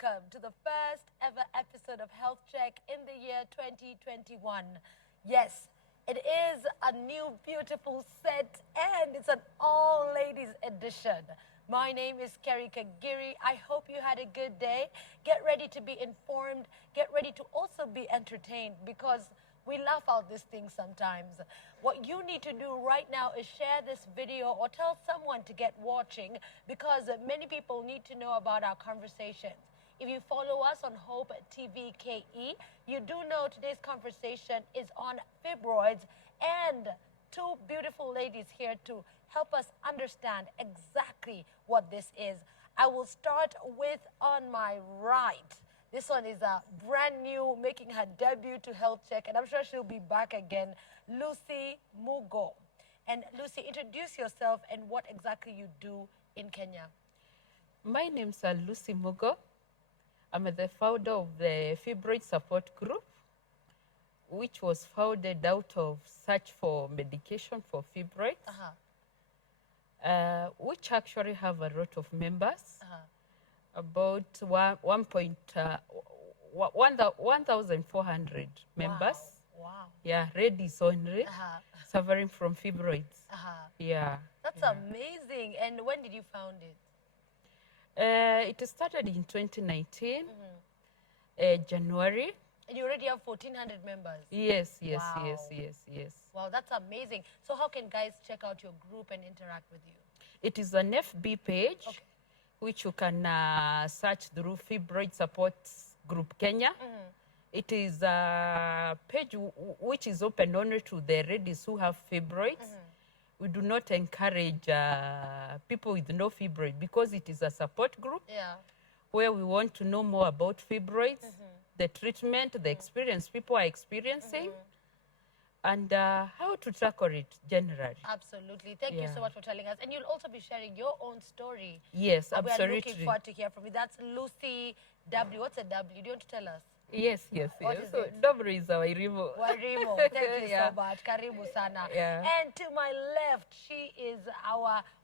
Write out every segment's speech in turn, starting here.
welcome to the first ever episode of Health Check in the year 2021. Yes, it is a new beautiful set and it's an all-ladies edition. My name is Kerry Kagiri. I hope you had a good day. Get ready to be informed. Get ready to also be entertained because we laugh out these things sometimes. What you need to do right now is share this video or tell someone to get watching because many people need to know about our conversations. If you follow us on Hope TV KE, you do know today's conversation is on fibroids and two beautiful ladies here to help us understand exactly what this is. I will start with on my right. This one is a brand new, making her debut to Health Check, and I'm sure she'll be back again, Lucy Mugo. And Lucy, introduce yourself and what exactly you do in Kenya. My name's Lucy Mugo. I'm the founder of the Fibroids Support Group, which was founded out of search for medication for fibroids, which actually have a lot of members. About 1,400 members. Wow. Yeah, ladies only, suffering from fibroids. Yeah. That's amazing. And when did you found it? It started in 2019, January. And you already have 1,400 members? Yes. Wow, that's amazing. So how can guys check out your group and interact with you? It is an FB page. Okay. Which you can search through Fibroids Support Group Kenya. It is a page which is open only to the ladies who have fibroids. We do not encourage people with no fibroid because it is a support group where we want to know more about fibroids, the treatment, the experience people are experiencing, and how to tackle it generally. Absolutely. Thank you so much for telling us. And you'll also be sharing your own story. Yes, absolutely. We're looking forward to hear from you. That's Lucy W. What's a W? Do you want to tell us? Yes. What is so it? W is our Wairimu. Wairimu. Thank you so much. Karibu sana. And to my left, she is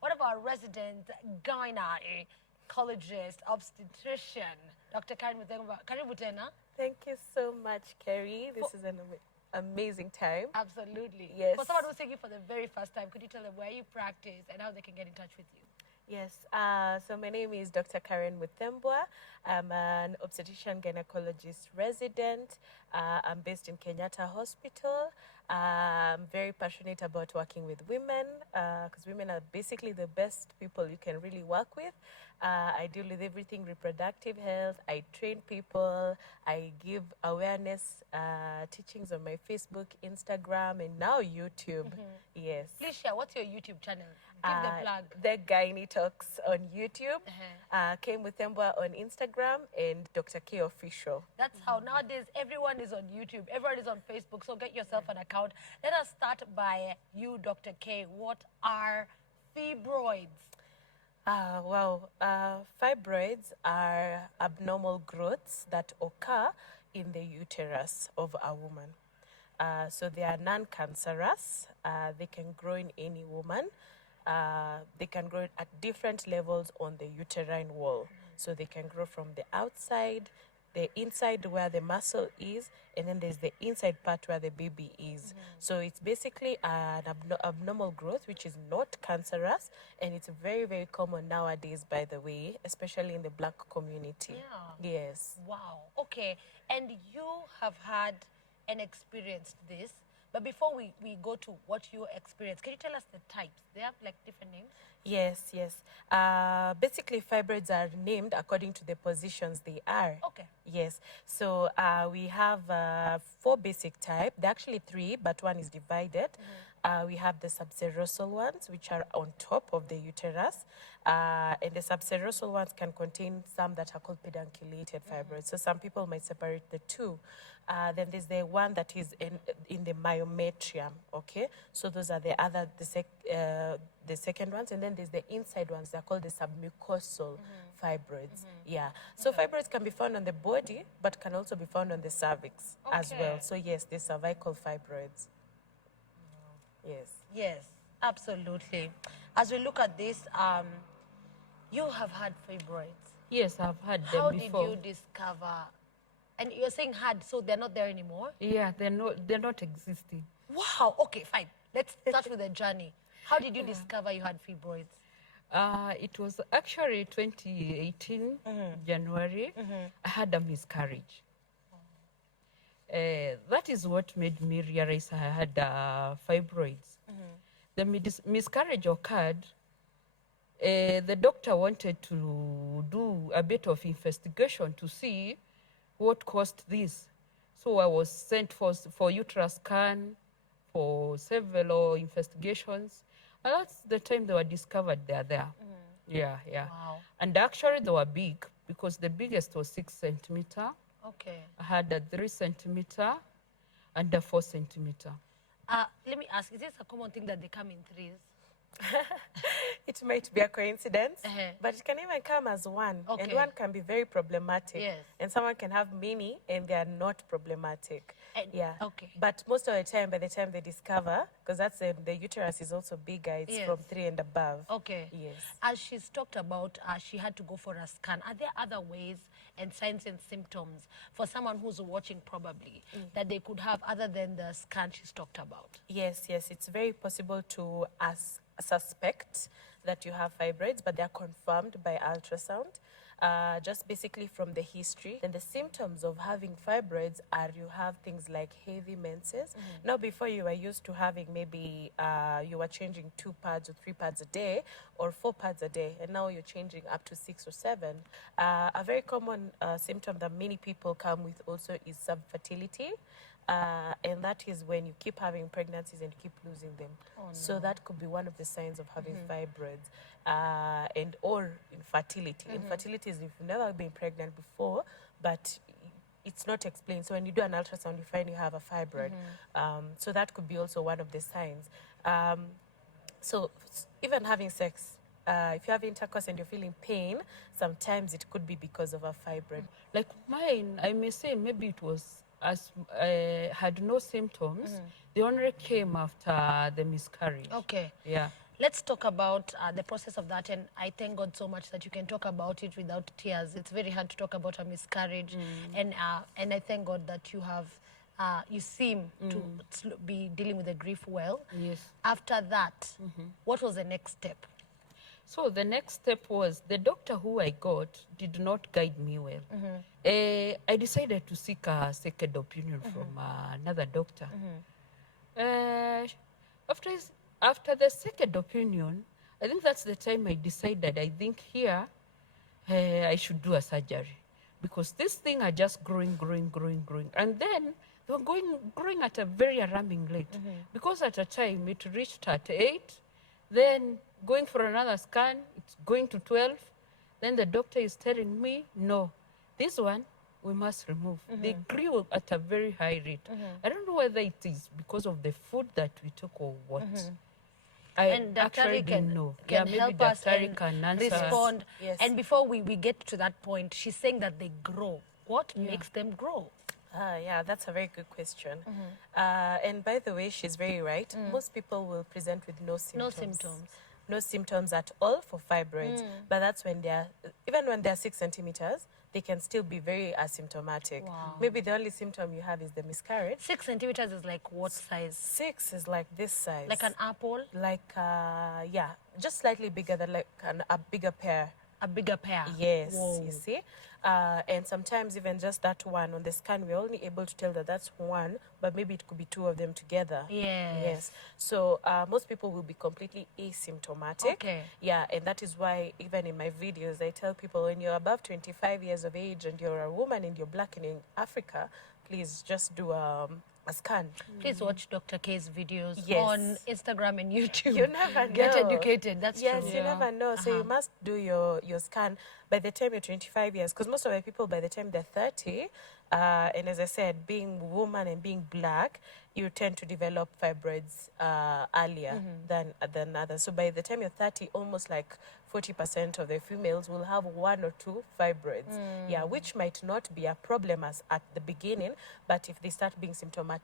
one of our resident gynecologist-Obstetrician, Dr. Karen Muthembwa. Karibu tena. Thank you so much, Kerry. This is an amazing time. Absolutely. Yes. For someone who's seeing you for the very first time, could you tell them where you practice and how they can get in touch with you? Yes. So my name is Dr. Karen Muthembwa. I'm an obstetrician gynecologist resident. I'm based in Kenyatta Hospital. I'm very passionate about working with women because women are basically the best people you can really work with. I deal with everything reproductive health. I train people. I give awareness teachings on my Facebook, Instagram, and now YouTube. Yes. Please share. What's your YouTube channel? Give the plug. The Gynae Talks on YouTube. K Muthembwa on Instagram, and Dr. K Official. That's how nowadays everyone is on YouTube. Everyone is on Facebook. So get yourself an account. Let us start by you, Dr. K. What are fibroids? Fibroids are abnormal growths that occur in the uterus of a woman. So they are non-cancerous. They can grow in any woman. They can grow at different levels on the uterine wall. So they can grow from the outside, the inside where the muscle is, and then there's the inside part where the baby is. So it's basically an abnormal growth, which is not cancerous, and it's very, very common nowadays, by the way, especially in the Black community. Yes. Wow. Okay. And you have had and experienced this. But before we go to what you experienced, can you tell us the types? They have like different names? Yes. Basically, fibroids are named according to the positions they are. Okay. Yes. So we have 4 basic types. There are actually 3, but one is divided. We have the subserosal ones, which are on top of the uterus. And the subserosal ones can contain some that are called pedunculated fibroids. So some people might separate the two. Then there's the one that is in the myometrium, okay? So those are the second ones. And then there's the inside ones. They're called the submucosal fibroids. Yeah. So fibroids can be found on the body, but can also be found on the cervix as well. So yes, the cervical fibroids. Yes, absolutely. As we look at this, you have had fibroids. Yes, I've had How them before. did you discover? And you're saying had, so they're not there anymore? Yeah, they're not existing. Wow, okay, fine. Let's start with the journey. How did you discover you had fibroids? It was actually 2018, January. I had a miscarriage. That is what made me realize I had fibroids. The miscarriage occurred. The doctor wanted to do a bit of investigation to see what caused this. So I was sent for uterus scan, for several investigations. And that's the time they were discovered they are there. Yeah, yeah. Wow. And actually they were big because the biggest was 6 centimeter. Okay. I had a 3 centimeter and a 4 centimeter. Let me ask, is this a common thing that they come in threes? It might be a coincidence, Uh-huh. but it can even come as one. And Okay. one can be very problematic. Yes. And someone can have many and they are not problematic. And- Yeah. okay. But most of the time, by the time they discover, because that's the uterus is also bigger, it's Yes. from 3 and above. Okay. Yes. As she's talked about, she had to go for a scan. Are there other ways and signs and symptoms for someone who's watching probably that they could have other than the scan she's talked about? Yes, yes. It's very possible to suspect that you have fibroids, but they're confirmed by ultrasound. Just basically from the history. And the symptoms of having fibroids are you have things like heavy menses. Now, before you were used to having maybe you were changing 2 pads or 3 pads a day or 4 pads a day, and now you're changing up to 6 or 7. A very common symptom that many people come with also is subfertility. And that is when you keep having pregnancies and you keep losing them. So that could be one of the signs of having fibroids. And or infertility. Infertility is if you've never been pregnant before, but it's not explained. So when you do an ultrasound, you find you have a fibroid. So that could be also one of the signs. So even having sex, if you have intercourse and you're feeling pain, sometimes it could be because of a fibroid. Like mine, I may say maybe it was as had no symptoms. They only came after the miscarriage. Okay. Yeah. Let's talk about the process of that, and I thank God so much that you can talk about it without tears. It's very hard to talk about a miscarriage, and I thank God that you have, you seem to be dealing with the grief well. Yes. After that, what was the next step? So the next step was the doctor who I got did not guide me well. I decided to seek a second opinion from another doctor. After the second opinion, I think that's the time I decided, I think here, I should do a surgery. Because this thing are just growing. And then they were growing at a very alarming rate. Because at a time, it reached at 8. Then going for another scan, it's going to 12. Then the doctor is telling me, no, this one we must remove. They grew at a very high rate. I don't know whether it is because of the food that we took or what. And actually Daktari didn't know. can Maybe help us Daktari and can answer us. respond. Yes. And before we get to that point, she's saying that they grow. What makes them grow? Yeah, that's a very good question. And by the way, she's very right. Most people will present with no symptoms. No symptoms. No symptoms at all for fibroids. But that's when even when they're 6 centimeters, they can still be very asymptomatic. Wow. Maybe the only symptom you have is the miscarriage. 6 centimeters is like what size? 6 is like this size. Like an apple? Like, yeah, just slightly bigger than like a bigger pear. A bigger pear? Yes, Whoa. you see. And sometimes even just that one on the scan, we're only able to tell that that's one, but maybe it could be 2 of them together. Yes. So most people will be completely asymptomatic. Okay. Yeah, and that is why even in my videos, I tell people when you're above 25 years of age and you're a woman and you're black and in Africa, please just do a scan. Please watch Dr. K's videos Yes. on Instagram and YouTube. You never know. Get educated. That's Yes, true. you never know. So you must do your scan by the time you're 25 years. Because most of the people, by the time they're 30, and as I said, being woman and being black, you tend to develop fibroids earlier than others. So by the time you're 30, almost like 40% of the females will have 1 or 2 fibroids. Yeah, which might not be a problem as at the beginning, but if they start being symptomatic,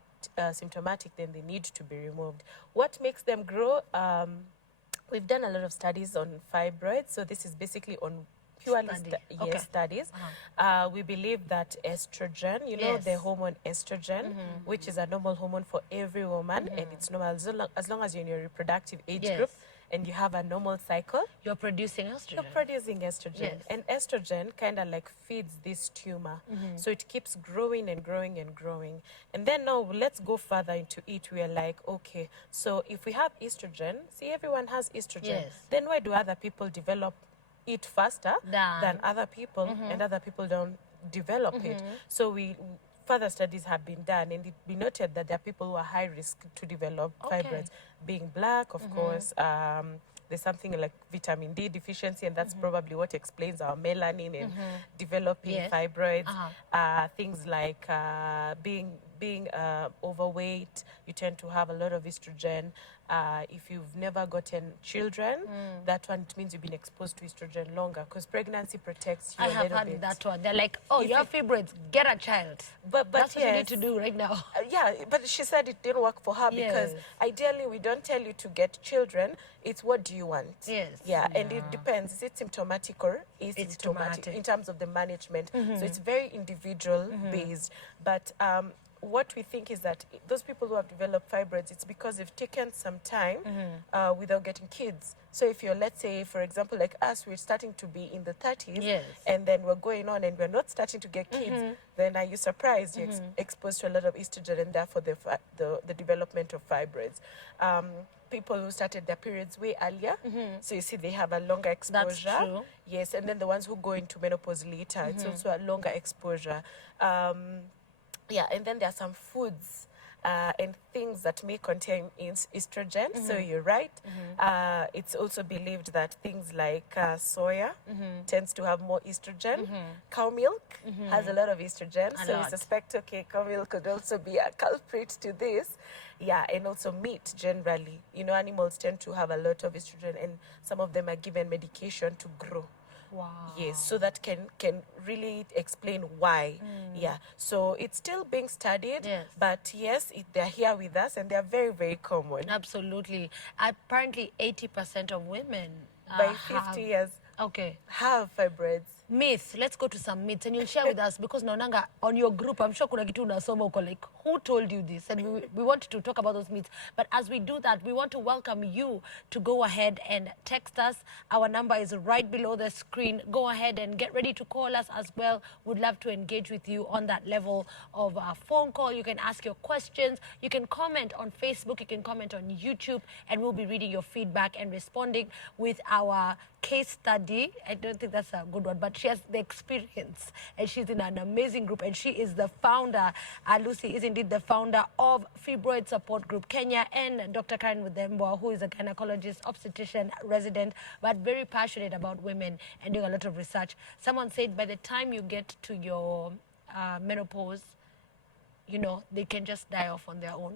then they need to be removed. What makes them grow? We've done a lot of studies on fibroids. So this is basically on purely Study. Okay. studies. We believe that estrogen, you know, Yes. the hormone estrogen, which is a normal hormone for every woman, and it's normal as long as you're in your reproductive age Yes. group and you have a normal cycle. You're producing estrogen. You're producing estrogen. Yes. And estrogen kind of like feeds this tumor. So it keeps growing and growing and growing. And then now let's go further into it. We are like, okay, so if we have estrogen, see, everyone has estrogen. Yes. Then why do other people develop it faster than other people, and other people don't develop it? So further studies have been done, and it be noted that there are people who are high risk to develop fibroids. Being black, of course, there's something like vitamin D deficiency, and that's probably what explains our melanin and developing Yes. fibroids. Things like being overweight, you tend to have a lot of estrogen. If you've never gotten children, that one, it means you've been exposed to estrogen longer, because pregnancy protects you I a have little heard bit. that one. They're like, oh, you have fibroids, get a child. But That's what you need yes. to do right now. Yeah, but she said it didn't work for her because Yes. ideally we don't tell you to get children. It's what do you want? Yes. Yeah, and it depends. Is it symptomatic or asymptomatic in terms of the management? So it's very individual based. But what we think is that those people who have developed fibroids, it's because they've taken some time without getting kids. So if you're, let's say, for example, like us, we're starting to be in the 30s, Yes. and then we're going on and we're not starting to get kids, then are you surprised you're exposed to a lot of estrogen, and therefore the development of fibroids? People who started their periods way earlier, so you see they have a longer exposure. That's true. Yes, and then the ones who go into menopause later, it's also a longer exposure. Yeah, and then there are some foods and things that may contain estrogen. So you're right. It's also believed that things like soya tends to have more estrogen. Cow milk has a lot of estrogen. So we suspect, okay, cow milk could also be a culprit to this. Yeah, and also meat generally. You know, animals tend to have a lot of estrogen, and some of them are given medication to grow. Wow. Yes, so that can really explain why. Yeah, so it's still being studied, Yes. but yes, they're here with us, and they're very, very common. Absolutely. Apparently, 80% of women By 50 years, Okay. have fibroids. Myth. Let's go to some myths, and you'll share with us, because naonanga on your group, I'm sure kuna kitu unasoma uko like, who told you this? And we want to talk about those myths. But as we do that, we want to welcome you to go ahead and text us. Our number is right below the screen. Go ahead and get ready to call us as well. Would love to engage with you on that level of phone call. You can ask your questions. You can comment on Facebook. You can comment on YouTube, and we'll be reading your feedback and responding with our case study. I don't think that's a good one, but she has the experience, and she's in an amazing group, and she is the founder. Lucy is indeed the founder of Fibroids Support Group Kenya, and Dr. Karen Muthembwa, who is a gynecologist-Obstetrician resident, but very passionate about women and doing a lot of research. Someone said by the time you get to your menopause, you know, they can just die off on their own.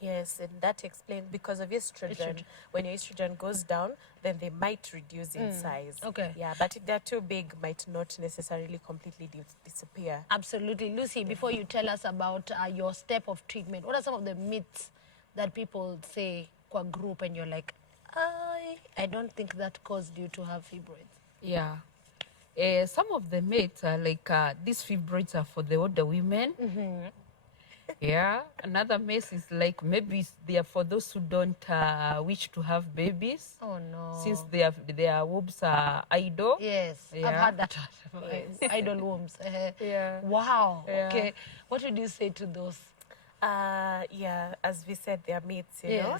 Yes, and that explains because of estrogen. When your estrogen goes down, then they might reduce in size. Okay. Yeah, but if they're too big, might not necessarily completely disappear. Absolutely. Lucy, before you tell us about your step of treatment, what are some of the myths that people say kwa group, and you're like, I don't think that caused you to have fibroids? Yeah. Some of the myths are like these fibroids are for the older women. Yeah. Another myth is like maybe they are for those who don't wish to have babies. Oh, no. Since their wombs are idle. Yes, Yeah. I've had that. Idle wombs. Yeah. Wow. Yeah. Okay. What would you say to those? Yeah, as we said, they are myths, you know.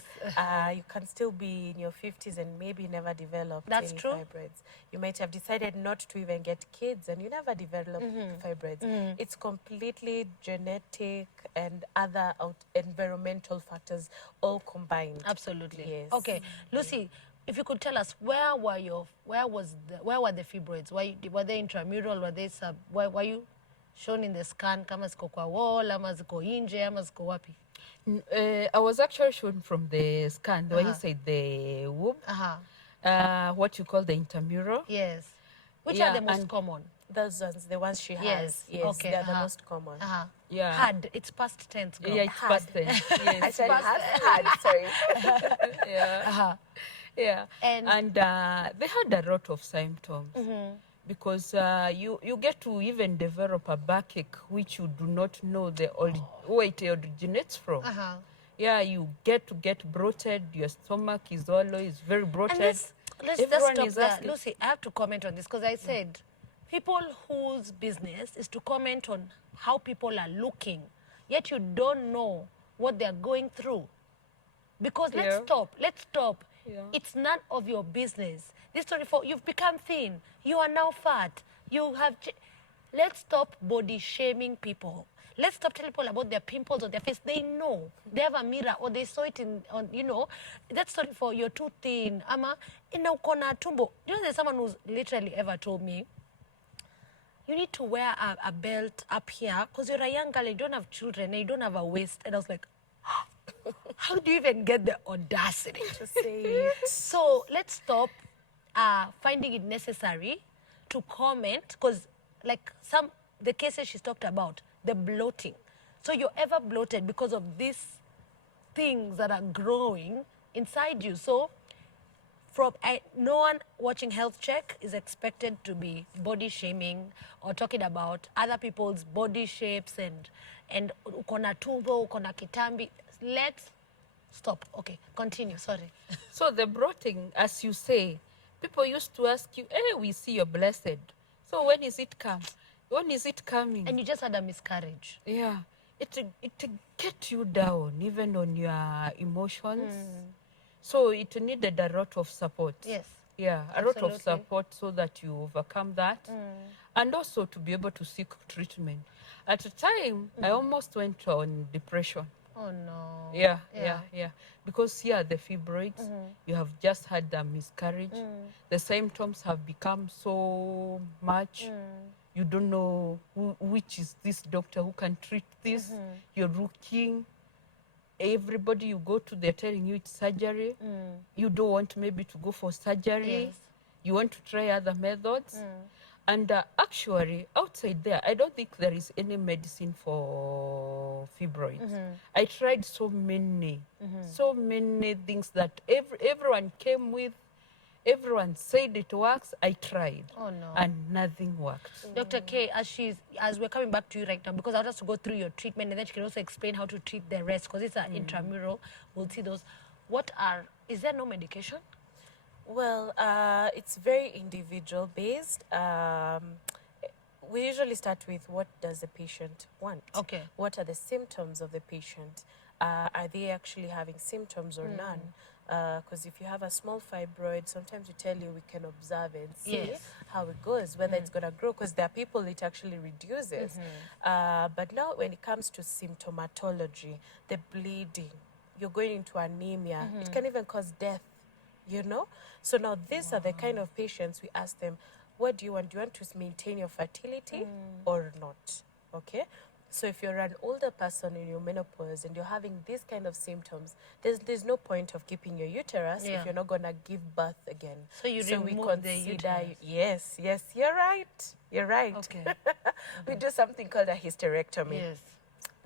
You can still be in your 50s and maybe never develop That's any true. fibroids. You might have decided not to even get kids and you never develop fibroids. It's completely genetic and other environmental factors all combined. Absolutely. Yes. Okay, Lucy, if you could tell us, where were the fibroids? Were they intramural? Were they were you shown in the scan kama ziko kwa wall, ama ziko nje, ama ziko wapi? I was actually shown from the scan. They were inside the womb. What you call the intramural. Yes. Which Yeah, are the most and common? Those ones, the ones she has. Yes. Yes, Okay, they're the most common. Yeah. Had. It's past tense, girl. Yeah, it's past tense. I Yes. said had, sorry. Yeah. Yeah. And- And they had a lot of symptoms. because you get to even develop a backache which you do not know where it originates from. Yeah, you get to get bloated. Your stomach is always very bloated. And let's Everyone stop is there. asking. Lucy, I have to comment on this because I said people whose business is to comment on how people are looking, yet you don't know what they're going through. Because let's stop. Yeah. It's none of your business. This 24, you've become thin. You are now fat. You have... Let's stop body shaming people. Let's stop telling people about their pimples on their face. They know. They have a mirror or they saw it on, you know. That's 24, you're too thin. Ama, ina ukona tumbo. You know, there's someone who's literally ever told me, you need to wear a belt up here because you're a young girl, you don't have children, and you don't have a waist. And I was like, how do you even get the audacity To say it. So let's stop finding it necessary to comment, because like the cases she's talked about, the bloating. So you're ever bloated because of these things that are growing inside you. So no one watching Health Check is expected to be body shaming or talking about other people's body shapes and ukona tumbo, ukona kitambi. Let's stop. Okay, continue. Sorry. So the bloating, as you say, people used to ask you, hey, we see you're blessed. So when is it come? When is it coming? And you just had a miscarriage. Yeah. It get you down, even on your emotions. So it needed a lot of support. Yes. Yeah, a lot of Absolutely. support so that you overcome that. And also to be able to seek treatment. At the time, I almost went on depression. Oh, no. Yeah. Because the fibroids, you have just had a miscarriage. The symptoms have become so much. You don't know which is this doctor who can treat this. You're looking. Everybody you go to, they're telling you it's surgery. You don't want maybe to go for surgery. Yes. You want to try other methods. And actually, outside there, I don't think there is any medicine for fibroids. I tried so many things that everyone came with. Everyone said it works. I tried. Oh, no. And nothing worked. Dr. K, as we're coming back to you right now, because I want us to go through your treatment, and then she can also explain how to treat the rest, because it's an intramural. We'll see those. Is there no medication? Well, it's very individual based. We usually start with what does the patient want? Okay. What are the symptoms of the patient? Are they actually having symptoms or none? Because if you have a small fibroid, sometimes we tell you we can observe and see Yes. how it goes, whether it's going to grow, because there are people it actually reduces. But now when it comes to symptomatology, the bleeding, you're going into anemia, it can even cause death, you know? So now these are the kind of patients we ask them, what do you want? Do you want to maintain your fertility or not? Okay? So if you're an older person in your menopause and you're having these kind of symptoms, there's no point of keeping your uterus if you're not going to give birth again. So you remove the uterus. Yes, you're right. You're right. Okay. We do something called a hysterectomy. Yes.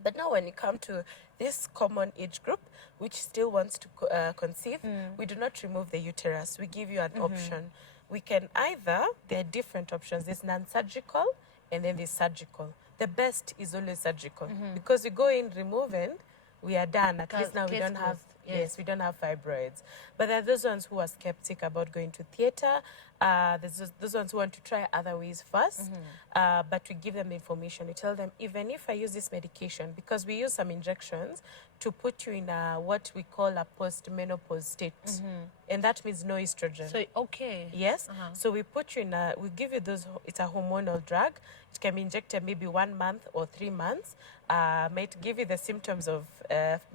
But now when you come to this common age group, which still wants to conceive, we do not remove the uterus. We give you an option. We can there are different options. There's non-surgical and then there's surgical. The best is always surgical because you go in, remove, and we are done. At least now we Case don't have, closed. we don't have fibroids. But there are those ones who are skeptic about going to theater. There's those ones who want to try other ways first. But we give them the information. We tell them, even if I use this medication, because we use some injections to put you in what we call a post-menopause state. And that means no estrogen. So, okay. Yes. So we put you in we give you those, it's a hormonal drug. It can be injected maybe 1 month or 3 months. Might give you the symptoms of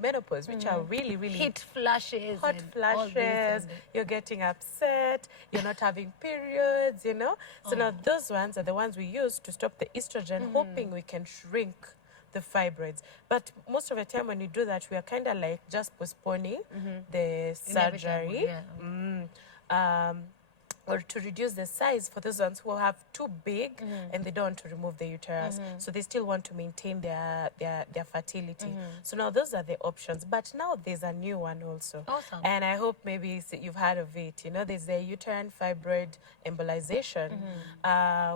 menopause, which are really, really Heat flashes. hot and all this flashes. and- You're getting upset. You're not having periods, you know. So now those ones are the ones we use to stop the estrogen, hoping we can shrink the fibroids. But most of the time when you do that, we are kind of like just postponing the surgery. Inevitable, yeah. or to reduce the size for those ones who have too big and they don't want to remove the uterus. So they still want to maintain their fertility. So now those are the options. But now there's a new one also. Awesome. And I hope maybe you've heard of it. You know, there's the uterine fibroid embolization.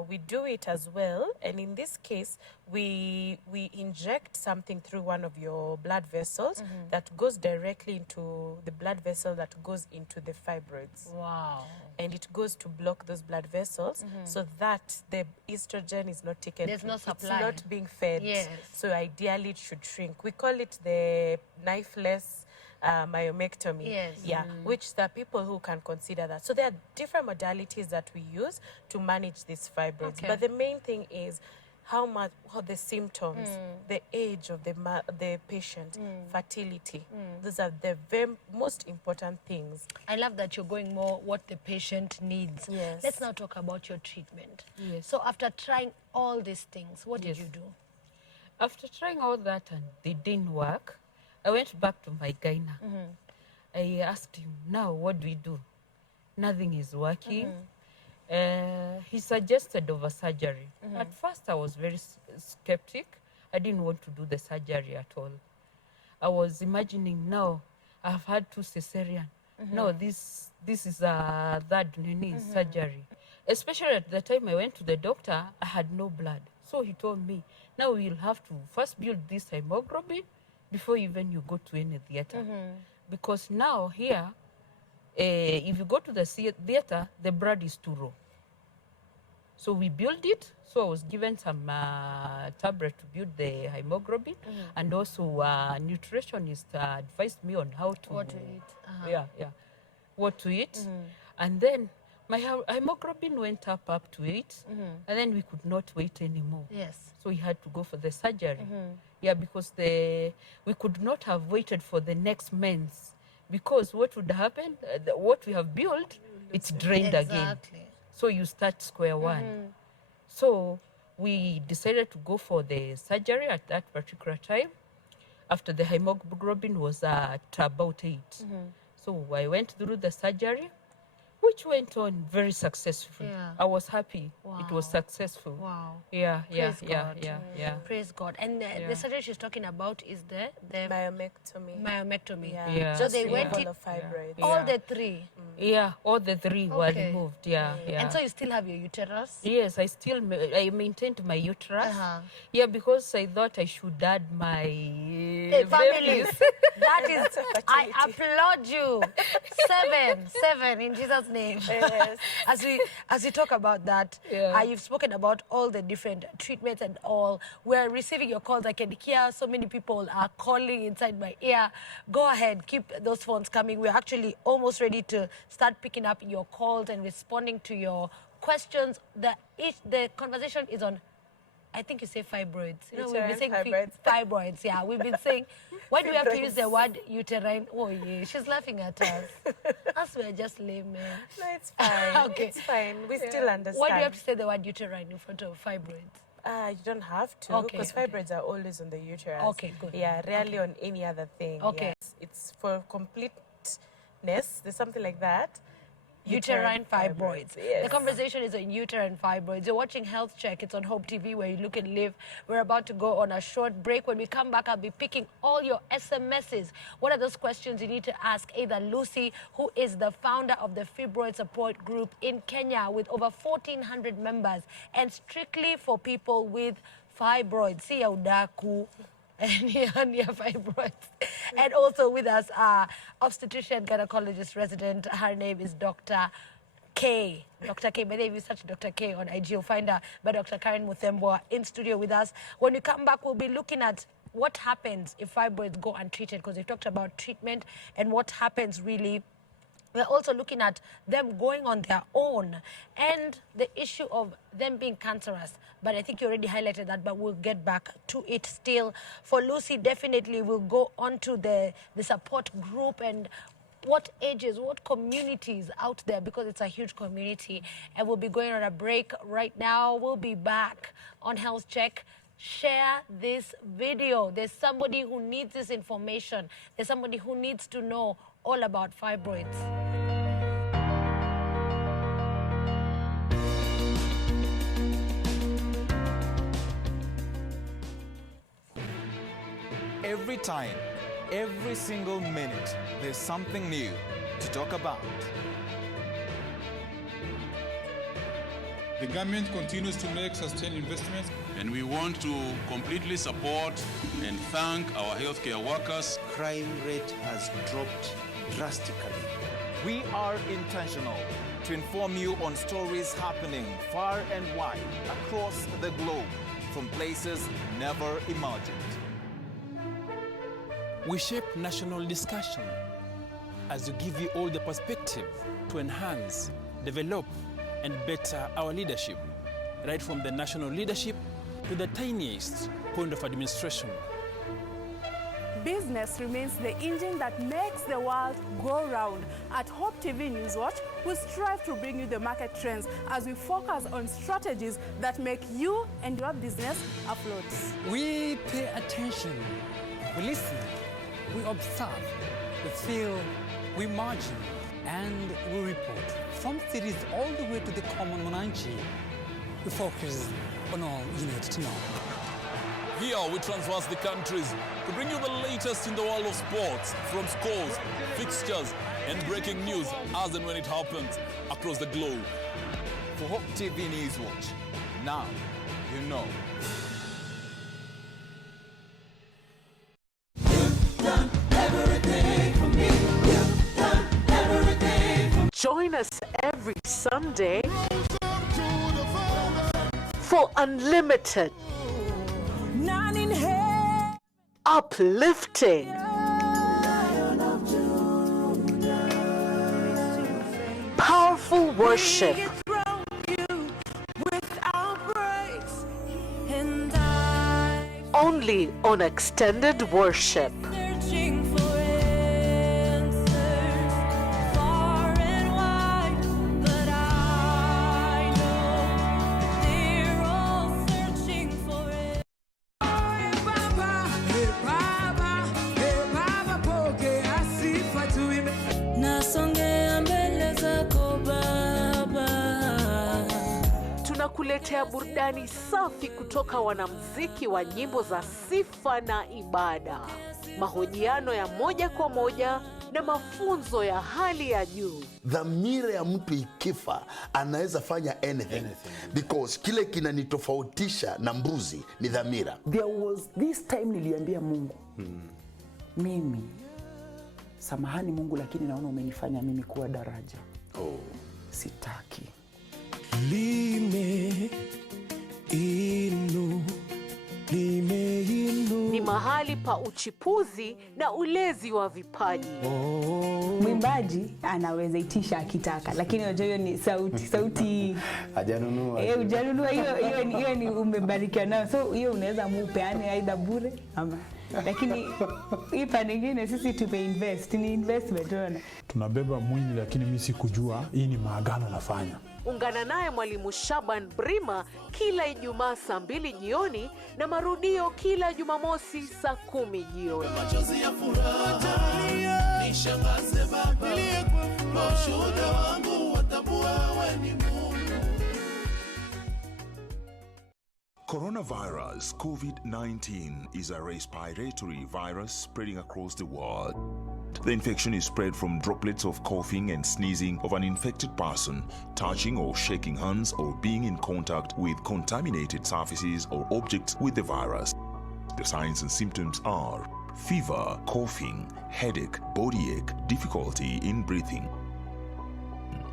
We do it as well. And in this case, we inject something through one of your blood vessels that goes directly into the blood vessel that goes into the fibroids. Wow. And it goes to block those blood vessels so that the estrogen is not taken. There's no supply. It's not being fed. Yes. So ideally it should shrink. We call it the knifeless myomectomy. Yes. Yeah, which there are people who can consider that. So there are different modalities that we use to manage these fibroids. Okay. But the main thing is how the symptoms, the age of the patient, fertility. Those are the very most important things. I love that you're going more what the patient needs. Yes. Let's now talk about your treatment. Yes. So after trying all these things, what did Yes. you do? After trying all that and they didn't work, I went back to my gyna. I asked him, now what do we do? Nothing is working. He suggested over surgery. At first I was very skeptic. I didn't want to do the surgery at all. I was imagining, now I've had 2 cesarean. No, this is a third surgery. Especially at the time I went to the doctor, I had no blood. So he told me, now you'll have to first build this hemoglobin before even you go to any theater. Because now here, if you go to the theater, the blood is too raw. So we built it. So I was given some tablet to build the hemoglobin, and also nutritionist advised me on how to What to eat. what to eat, and then my hemoglobin went up to 8, and then we could not wait anymore. Yes. So we had to go for the surgery. Yeah, because we could not have waited for the next month, because what would happen? What we have built, it's drained again. Exactly. So you start square one. So we decided to go for the surgery at that particular time, after the hemoglobin was at about 8. So I went through the surgery, which went on very successfully. Yeah. I was happy. Wow. It was successful. Wow. Yeah. Praise God. Yeah. Praise God. And the surgery she's talking about is the Myomectomy. myomectomy. Yeah. So they Yeah. went Removal in, of fibroids. all Yeah. the 3. Yeah, all the 3 were Okay. removed. Yeah. And so you still have your uterus? Yes, I still I maintained my uterus. Yeah, because I thought I should add my Family. babies. That is, That's a I fertility. applaud you. 7 in Jesus' name. Yes. As we talk about that, Yeah. you've spoken about all the different treatments and all. We're receiving your calls. I can hear so many people are calling inside my ear. Go ahead, keep those phones coming. We're actually almost ready to start picking up your calls and responding to your questions. The conversation is on, I think you say fibroids. You know, we've been saying Uterine fibroids. Yeah, we've been saying, why do we have to use the word uterine? Oh, yeah, she's laughing at us. Us, we're just lame, man. No, it's fine. Okay. It's fine. We still understand. Why do you have to say the word uterine in front of fibroids? You don't have to, Okay, because okay. fibroids are always on the uterus. Okay, good. Yeah, rarely on any other thing. Okay. Yes. It's for completeness. There's something like that. Uterine fibroids. Yes. The conversation is on uterine fibroids. You're watching Health Check. It's on Hope TV, where you look and live. We're about to go on a short break. When we come back, I'll be picking all your SMSs. What are those questions you need to ask either Lucy, who is the founder of the Fibroids Support Group in Kenya with over 1,400 members, and strictly for people with fibroids. See ya udaku. And fibroids. And also with us, obstetrician gynecologist resident. Her name is Dr. K. Dr. K. My name is such Dr. K on IG. You'll find her by Dr. Karen Muthembwa in studio with us. When we come back, we'll be looking at what happens if fibroids go untreated, because we've talked about treatment and what happens really. We're also looking at them going on their own and the issue of them being cancerous. But I think you already highlighted that, but we'll get back to it still. For Lucy, definitely we'll go on to the support group and what ages, what communities out there, because it's a huge community. And we'll be going on a break right now. We'll be back on Health Check. Share this video. There's somebody who needs this information. There's somebody who needs to know all about fibroids. Every time, every single minute, there's something new to talk about. The government continues to make sustained investments. And we want to completely support and thank our healthcare workers. Crime rate has dropped drastically. We are intentional to inform you on stories happening far and wide across the globe from places never imagined. We shape national discussion as we give you all the perspective to enhance, develop, and better our leadership, right from the national leadership to the tiniest point of administration. Business remains the engine that makes the world go round. At Hope TV Newswatch, we strive to bring you the market trends as we focus on strategies that make you and your business afloat. We pay attention, we listen, we observe, we feel, we margin, and we report. From cities all the way to the common Mwananchi, we focus on all you need to know. Here we traverse the countries to bring you the latest in the world of sports, from scores, fixtures, and breaking news as and when it happens across the globe. For Hope TV Newswatch, now you know. Join us every Sunday for unlimited, uplifting, powerful worship, only on Extended Worship. Tunakuletea burudani safi kutoka wanamuziki wa nyimbo za sifa na ibada, mahojiano ya moja kwa moja na mafunzo ya hali ya juu. Dhamira ya mtu ikifa anaweza fanya anything. Because kile kinanitofautisha na mbuzi ni dhamira. There was this time niliambia Mungu, mimi samahani Mungu, lakini naona umenifanya mimi kuwa daraja. Sitaki. Ni mahali pa uchipuzi na ulezi wa vipaji. Mwimbaji anaweza itisha akitaka, lakini unajua hiyo ni sauti hajanunua. Hujanunua, hiyo ni umebarikiwa nayo. So hiyo unaweza mupeane aidha bure ama, lakini hii pande nyingine sisi tumeinvest, ni investment tuna. Tunabeba mwili, lakini mimi sikujua hii ni maagano nafanya. Ungana naye Mwalimu Shaban Brima kila Ijumaa saa 2 jioni na marudio kila Jumamosi saa 10 jioni. Machozi ya furaha nishangaze Baba, kwa ushuhuda wangu watambua wewe ni Mungu. Coronavirus COVID-19 is a respiratory virus spreading across the world. The infection is spread from droplets of coughing and sneezing of an infected person, touching or shaking hands, or being in contact with contaminated surfaces or objects with the virus. The signs and symptoms are fever, coughing, headache, body ache, difficulty in breathing.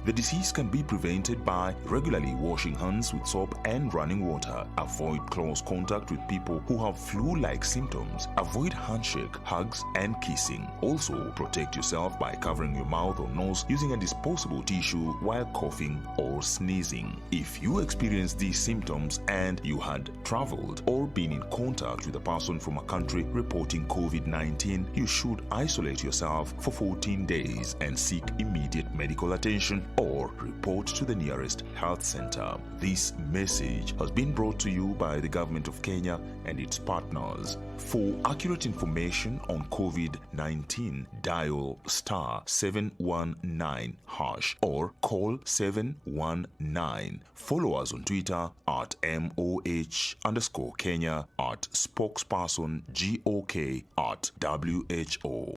The disease can be prevented by regularly washing hands with soap and running water. Avoid close contact with people who have flu-like symptoms. Avoid handshake, hugs, and kissing. Also, protect yourself by covering your mouth or nose using a disposable tissue while coughing or sneezing. If you experience these symptoms and you had traveled or been in contact with a person from a country reporting COVID-19, you should isolate yourself for 14 days and seek immediate medical attention or report to the nearest health center. This message has been brought to you by the Government of Kenya and its partners. For accurate information on COVID-19, dial *719# or call 719. Follow us on Twitter at MOH_Kenya, at spokesperson GOK, at WHO.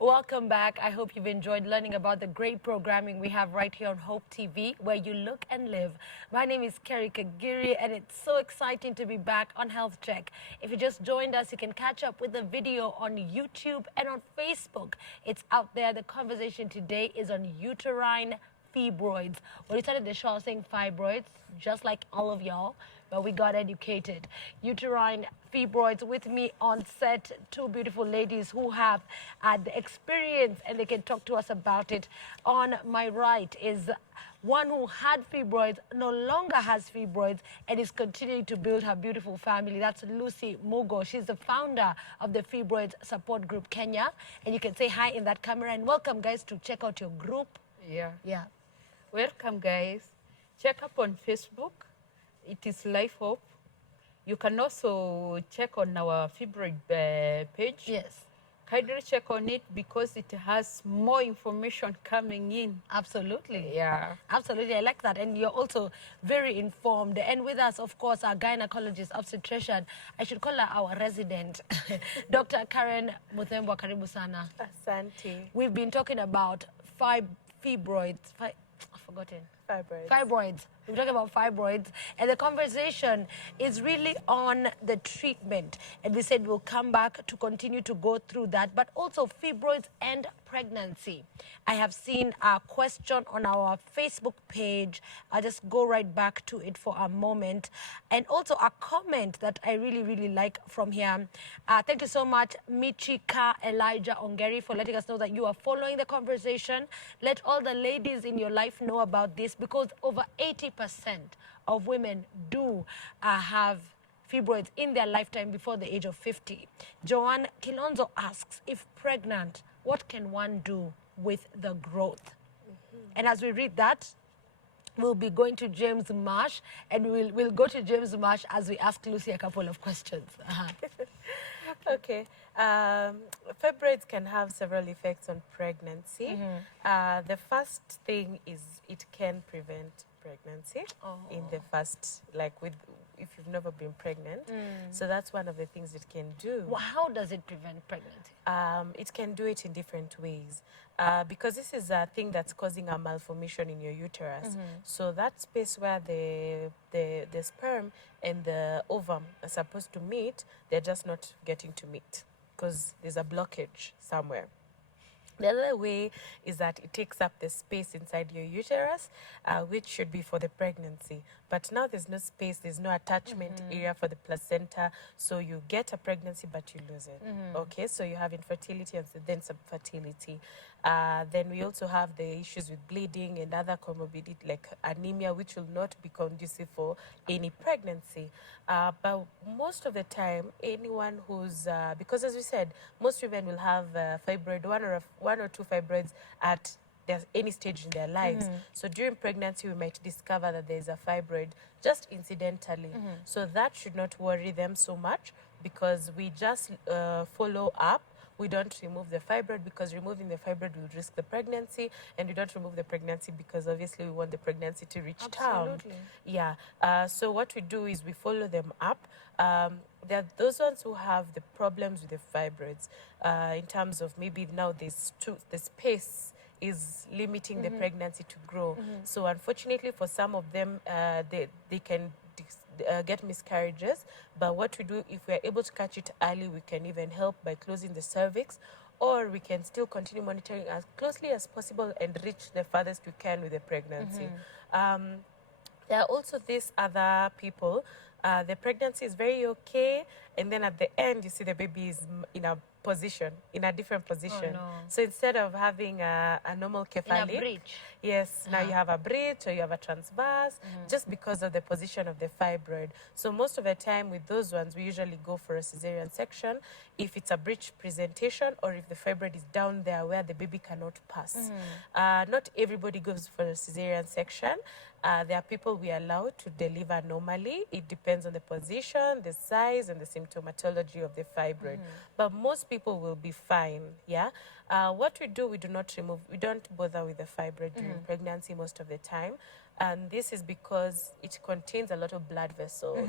Welcome back. I hope you've enjoyed learning about the great programming we have right here on Hope TV, where you look and live. My name is Kerry Kagiri, and it's so exciting to be back on Health Check. If you just joined us, you can catch up with the video on YouTube and on Facebook. It's out there. The conversation today is on uterine fibroids. When we started the show, I was saying fibroids, just like all of y'all, but we got educated. Uterine fibroids. With me on set, two beautiful ladies who have the experience and they can talk to us about it. On my right is one who had fibroids, no longer has fibroids, and is continuing to build her beautiful family. That's Lucy Mugo. She's the founder of the Fibroids Support Group Kenya. And you can say hi in that camera. And welcome, guys, to check out your group. Yeah. Welcome, guys. Check up on Facebook. It is Life Hope. You can also check on our Fibroid page. Yes. Kindly check on it because it has more information coming in. Absolutely. Yeah. Absolutely. I like that. And you're also very informed. And with us, of course, our gynecologist-Obstetrician. I should call her our resident, Dr. Karen Muthembwa. Karibu sana. Asante. We've been talking about fibroids. I've forgotten. Fibroids. We're talking about fibroids, and the conversation is really on the treatment. And we said we'll come back to continue to go through that, but also fibroids and pregnancy. I have seen a question on our Facebook page. I'll just go right back to it for a moment. And also a comment that I really, really like from here. Thank you so much, Michika Elijah Ongeri, for letting us know that you are following the conversation. Let all the ladies in your life know about this, because over 80% of women do have fibroids in their lifetime before the age of 50. Joanne Kilonzo asks, if pregnant, what can one do with the growth? And as we read that, we'll be going to James Marsh, and we'll go to James Marsh as we ask Lucy a couple of questions. Okay. Fibroids can have several effects on pregnancy. The first thing is it can prevent pregnancy in the first, if you've never been pregnant. So that's one of the things it can do. Well, how does it prevent pregnancy? It can do it in different ways. Because this is a thing that's causing a malformation in your uterus. So that space where the sperm and the ovum are supposed to meet, they're just not getting to meet because there's a blockage somewhere. The other way is that it takes up the space inside your uterus, which should be for the pregnancy. But now there's no space, there's no attachment area for the placenta, so you get a pregnancy, but you lose it. Okay, so you have infertility and then subfertility. Then we also have the issues with bleeding and other comorbidity like anemia, which will not be conducive for any pregnancy. But most of the time, anyone who's, because as we said, most women will have fibroid, one or two fibroids at any stage in their lives. So during pregnancy, we might discover that there's a fibroid just incidentally. So that should not worry them so much, because we just follow up. We don't remove the fibroid, because removing the fibroid will risk the pregnancy, and we don't remove the pregnancy because obviously we want the pregnancy to reach term. Yeah. So what we do is we follow them up. There are those ones who have the problems with the fibroids in terms of maybe now the space is limiting the pregnancy to grow. So unfortunately for some of them, they can get miscarriages. But what we do, if we're able to catch it early, we can even help by closing the cervix, or we can still continue monitoring as closely as possible and reach the farthest we can with the pregnancy. There are also these other people The pregnancy is very okay, and then at the end, you see the baby is in a position, in a different position. Oh, no. So instead of having a normal cephalic, In a breech. yes, now you have a breech or you have a transverse, just because of the position of the fibroid. So most of the time with those ones, we usually go for a cesarean section if it's a breech presentation or if the fibroid is down there where the baby cannot pass. Not everybody goes for a cesarean section. There are people we allow to deliver normally. It depends on the position, the size, and the symptomatology of the fibroid. But most people will be fine, yeah? What we do, we don't bother with the fibroid during pregnancy most of the time. And this is because it contains a lot of blood vessels.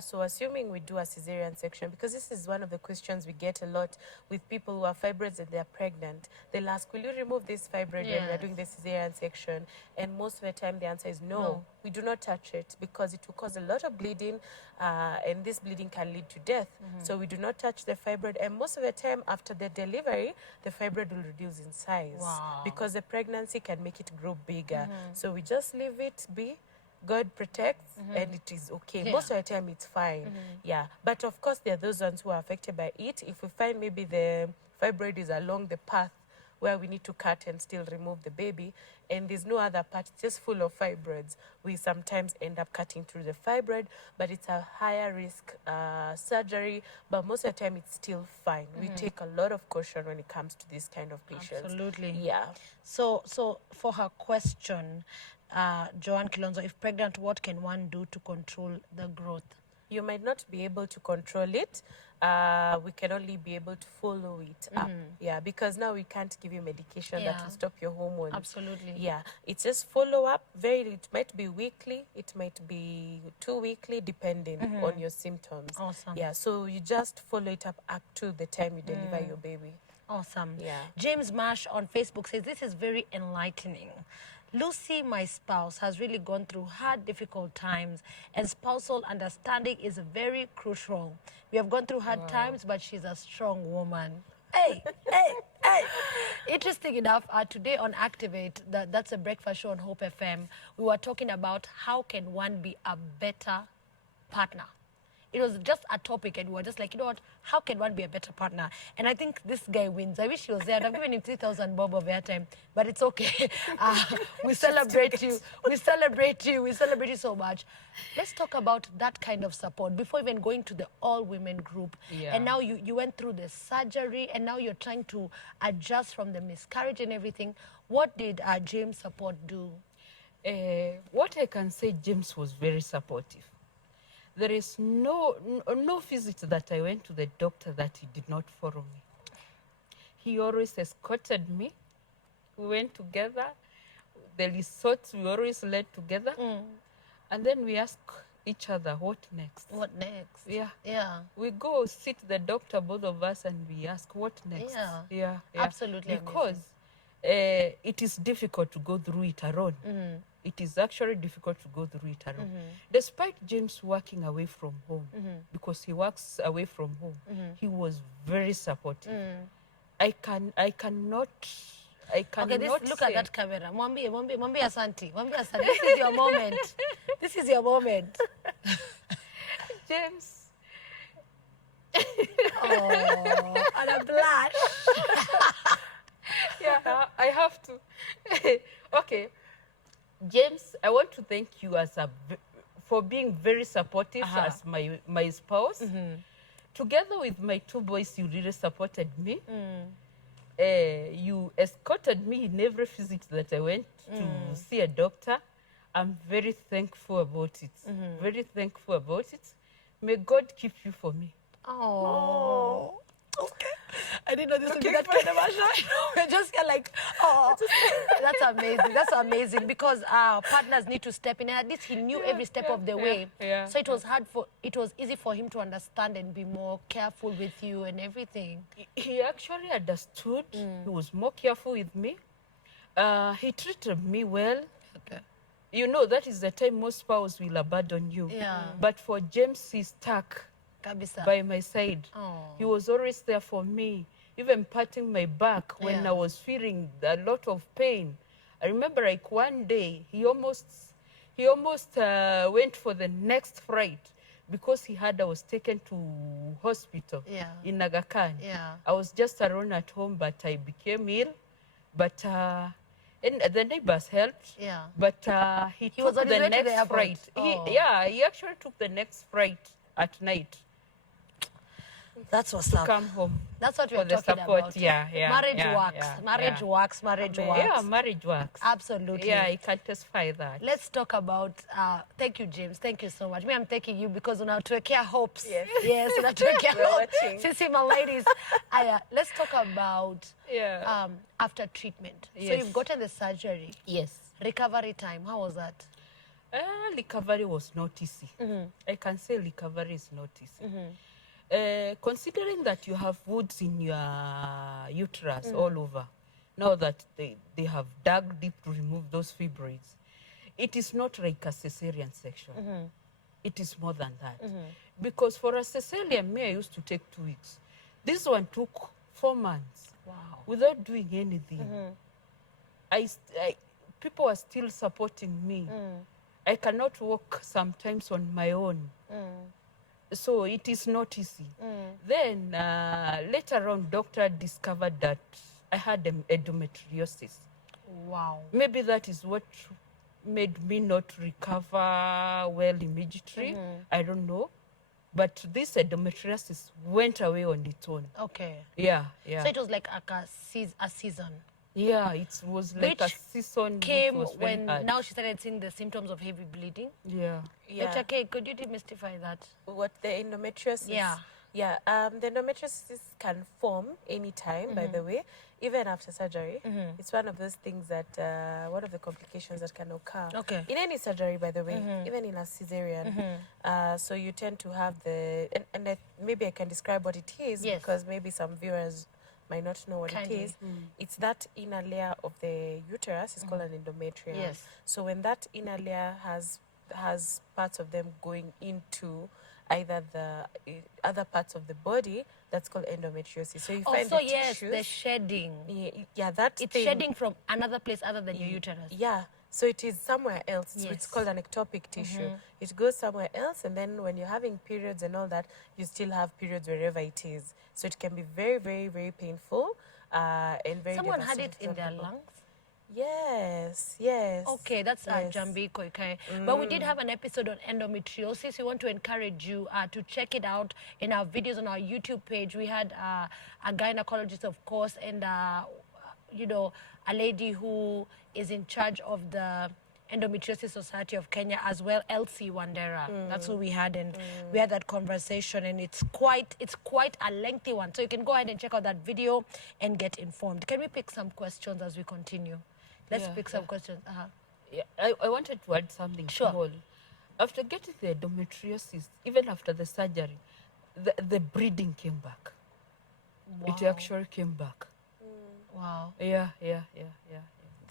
So assuming we do a cesarean section, because this is one of the questions we get a lot with people who have fibroids and they're pregnant. They'll ask, will you remove this fibroid when we're doing the cesarean section? And most of the time the answer is no. We do not touch it because it will cause a lot of bleeding, and this bleeding can lead to death. So we do not touch the fibroid, and most of the time after the delivery, the fibroid will reduce in size because the pregnancy can make it grow bigger. So we just leave it be. God protects and it is okay. Most of the time it's fine. Yeah. But of course there are those ones who are affected by it. If we find maybe the fibroid is along the path where we need to cut and still remove the baby, and there's no other part, it's just full of fibroids, we sometimes end up cutting through the fibroid, but it's a higher risk surgery, but most of the time it's still fine. We take a lot of caution when it comes to this kind of patients. Absolutely. Yeah. So for her question, Joanne Kilonzo, if pregnant, what can one do to control the growth? You might not be able to control it. We can only be able to follow it up. Yeah, because now we can't give you medication that will stop your hormones. Absolutely. Yeah, it's just follow up. It might be weekly, it might be 2 weekly, depending on your symptoms. Awesome. Yeah, so you just follow it up to the time you deliver your baby. Awesome. Yeah. James Marsh on Facebook says, this is very enlightening. Lucy, my spouse, has really gone through hard, difficult times, and spousal understanding is very crucial. We have gone through hard times, but she's a strong woman. Hey, hey, hey. Interesting enough, today on Activate, that's a breakfast show on Hope FM, we were talking about how can one be a better partner. It was just a topic, and we were just like, you know what, how can one be a better partner? And I think this guy wins. I wish he was there. I've given him 3,000 bob of airtime, but it's okay. We celebrate you. We celebrate you. We celebrate you so much. Let's talk about that kind of support before even going to the all-women group. Yeah. And now you went through the surgery, and now you're trying to adjust from the miscarriage and everything. What did James Support do? What I can say, James was very supportive. There is no visit that I went to the doctor that he did not follow me. He always escorted me. We went together. The resorts we always led together. And then we ask each other, what next? What next? Yeah. Yeah. We go sit the doctor, both of us, and we ask, what next? Yeah. Yeah. Absolutely. Because it is difficult to go through it alone. It is actually difficult to go through it alone. Despite James working away from home, because he works away from home, he was very supportive. I cannot look at that camera. Mwambie asante. Mwambie asante. This is your moment. This is your moment. James. Oh, and a blush. Yeah, I have to. Okay. James, I want to thank you for being very supportive as my spouse. Together with my 2 boys, you really supported me. You escorted me in every visit that I went to see a doctor. I'm very thankful about it. Very thankful about it. May God keep you for me. Oh. Okay. I didn't know this would be that kind of a show. We're just like, oh, that's amazing. That's amazing because partners need to step in. And at least he knew every step of the way. So it was easy for him to understand and be more careful with you and everything. He actually understood. He was more careful with me. He treated me well. Okay. You know, that is the time most spouses will abandon you. Yeah. But for James, he stuck by my side. He was always there for me, even patting my back when I was feeling a lot of pain. I remember like one day, he almost He almost went for the next flight because he heard I was taken to hospital in Aga Khan. I was just alone at home, but I became ill. But and the neighbors helped. But he took was on his the way to the next airport. flight. He actually took the next flight at night. That's what's to up. come home. That's what for we're the talking support. about. Marriage works. Marriage works. Marriage works. Yeah, marriage works. Absolutely. Yeah, I can testify that. Let's talk about, thank you, James. Thank you so much. Me, I'm thanking you because unatuwekea hopes. Yes, unatuwekea hopes. Sisi, my ladies. Let's talk about after treatment. So you've gotten the surgery. Yes. Recovery time, how was that? Recovery was not easy. I can say recovery is not easy. Considering that you have wounds in your uterus all over, now that they have dug deep to remove those fibroids, it is not like a cesarean section. It is more than that. Because for a cesarean, me, I used to take 2 weeks. This one took 4 months without doing anything. People are still supporting me. I cannot walk sometimes on my own. So it is not easy. Then later on, doctor discovered that I had endometriosis. Wow. Maybe that is what made me not recover well immediately. I don't know. But this endometriosis went away on its own. Okay. Yeah. So it was like a season. Yeah, it was like a season. Came when now she started seeing the symptoms of heavy bleeding. Yeah. Dr. K, could you demystify that? What, the endometriosis? Yeah, the endometriosis can form anytime, by the way, even after surgery. It's one of those things that, one of the complications that can occur. Okay. In any surgery, by the way, even in a cesarean. So you tend to have maybe I can describe what it is because maybe some viewers might not know what it is. It's that inner layer of the uterus. It's called an endometrium. Yes. So when that inner layer has parts of them going into either the other parts of the body, that's called endometriosis. So you find the tissues, the shedding. Yeah, that it's shedding from another place other than your uterus. Yeah. So it is somewhere else. It's called an ectopic tissue. It goes somewhere else, and then when you're having periods and all that, you still have periods wherever it is. So it can be very, very, very painful and very Someone had devastating it in their people. lungs? Yes. Okay, that's Jambiko, okay. But we did have an episode on endometriosis. We want to encourage you to check it out in our videos on our YouTube page. We had a gynecologist, of course, and you know, a lady who is in charge of the Endometriosis Society of Kenya as well, Elsie Wandera. That's who we had, and we had that conversation, and it's quite a lengthy one. So you can go ahead and check out that video and get informed. Can we pick some questions as we continue? Let's pick some questions. Yeah, I wanted to add something small. After getting the endometriosis, even after the surgery, the bleeding came back. Wow. It actually came back. Wow. Yeah.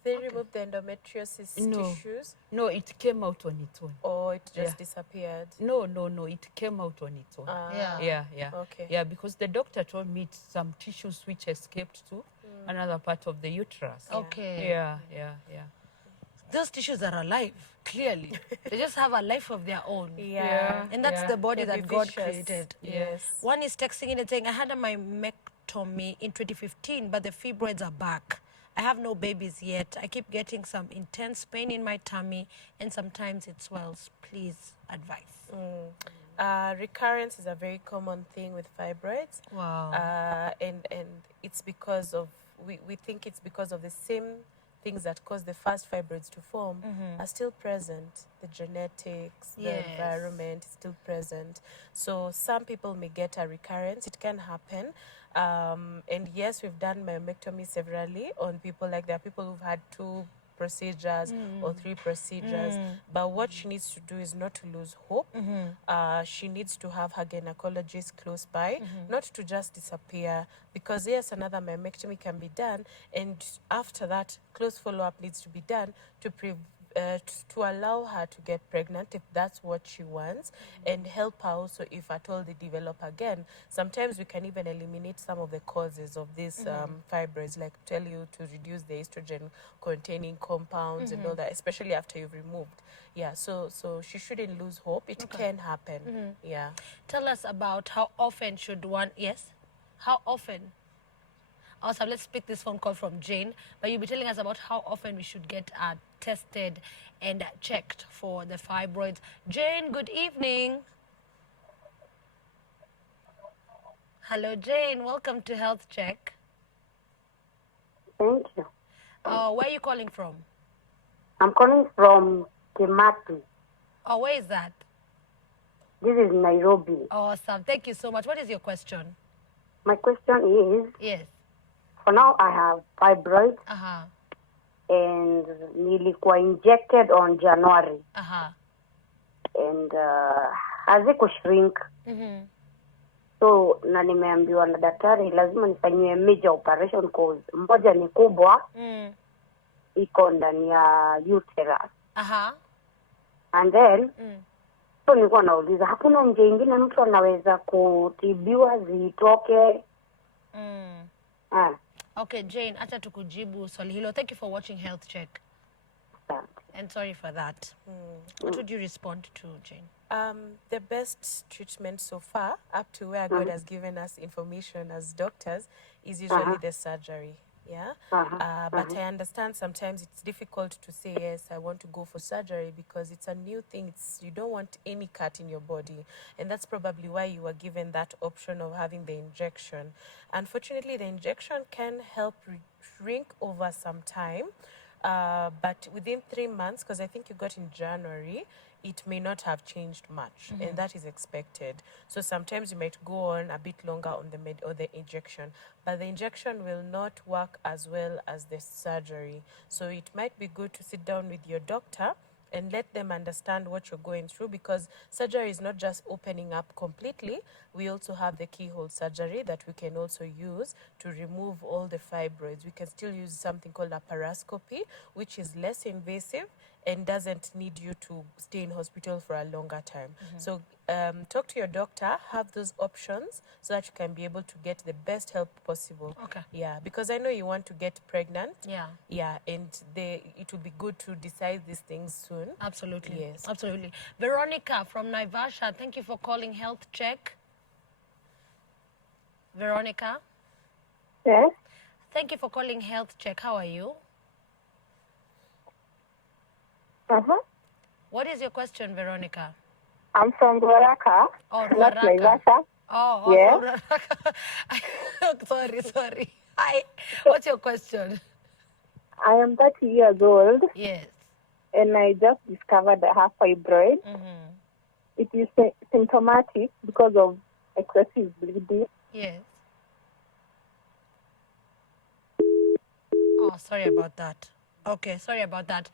They removed the endometriosis tissues? No, it came out on its own. Or it just disappeared? No, it came out on its own. Yeah. Okay. Yeah, because the doctor told me it's some tissues which escaped to another part of the uterus. Okay. Yeah. Those tissues are alive, clearly. They just have a life of their own. Yeah. And that's the body They'll that be God vicious. created. Yes. One is texting in and saying, I had a myomectomy in 2015, but the fibroids are back. I have no babies yet. I keep getting some intense pain in my tummy, and sometimes it swells. Please, advice. Recurrence is a very common thing with fibroids. Wow. And it's because of, we think it's because of the same things that cause the first fibroids to form are still present. The genetics, the environment is still present. So some people may get a recurrence. It can happen. And yes, we've done myomectomy severally on people. Like there are people who've had 2 procedures or 3 procedures. But what she needs to do is not to lose hope. She needs to have her gynecologist close by, not to just disappear. Because yes, another myomectomy can be done. And after that, close follow-up needs to be done to to allow her to get pregnant if that's what she wants, and help her also if at all they develop again. Sometimes we can even eliminate some of the causes of these fibroids, like tell you to reduce the estrogen containing compounds and all that, especially after you've removed. Yeah, so she shouldn't lose hope. It can happen. Yeah. Tell us about how often should one, yes? How often? Also, let's pick this phone call from Jane, but you'll be telling us about how often we should get tested and checked for the fibroids. Jane, good evening. Hello, Jane. Welcome to Health Check. Thank you. Where are you calling from? I'm calling from Kimati. Oh, where is that? This is Nairobi. Awesome. Thank you so much. What is your question? My question is, yes, for now I have fibroids and nilikuwa injected on January and haziko shrink. So na nimeambiwa na daktari lazima nifanyiwe major operation cause moja ni kubwa iko ndani ya uterus. And then so nilikuwa nauliza hakuna njia nyingine mtu anaweza kutibiwa zitoke? Okay, Jane, acha tukujibu swali hilo. Thank you for watching Health Check. And sorry for that. What would you respond to, Jane? The best treatment so far, up to where God has given us information as doctors, is usually the surgery. Yeah, but I understand sometimes it's difficult to say, yes, I want to go for surgery because it's a new thing. You don't want any cut in your body. And that's probably why you were given that option of having the injection. Unfortunately, the injection can help shrink over some time. But within 3 months, because I think you got in January, it may not have changed much, and that is expected. So sometimes you might go on a bit longer on the injection, but the injection will not work as well as the surgery. So it might be good to sit down with your doctor and let them understand what you're going through, because surgery is not just opening up completely. We also have the keyhole surgery that we can also use to remove all the fibroids. We can still use something called laparoscopy, which is less invasive and doesn't need you to stay in hospital for a longer time. So talk to your doctor, have those options so that you can be able to get the best help possible. Okay. Yeah, because I know you want to get pregnant. Yeah. Yeah, and it will be good to decide these things soon. Absolutely. Yes. Absolutely. Veronica from Naivasha, thank you for calling Health Check. Veronica? Yes? Thank you for calling Health Check. How are you? What is your question, Veronica? I'm from Ruaraka. Oh, not Ruaraka. Naivasha. Oh, Yes. from Ruaraka. Sorry. Hi. What's your question? I am 30 years old. Yes. And I just discovered I have fibroid. It is symptomatic because of excessive bleeding. Yes. Oh, sorry about that. Okay, sorry about that.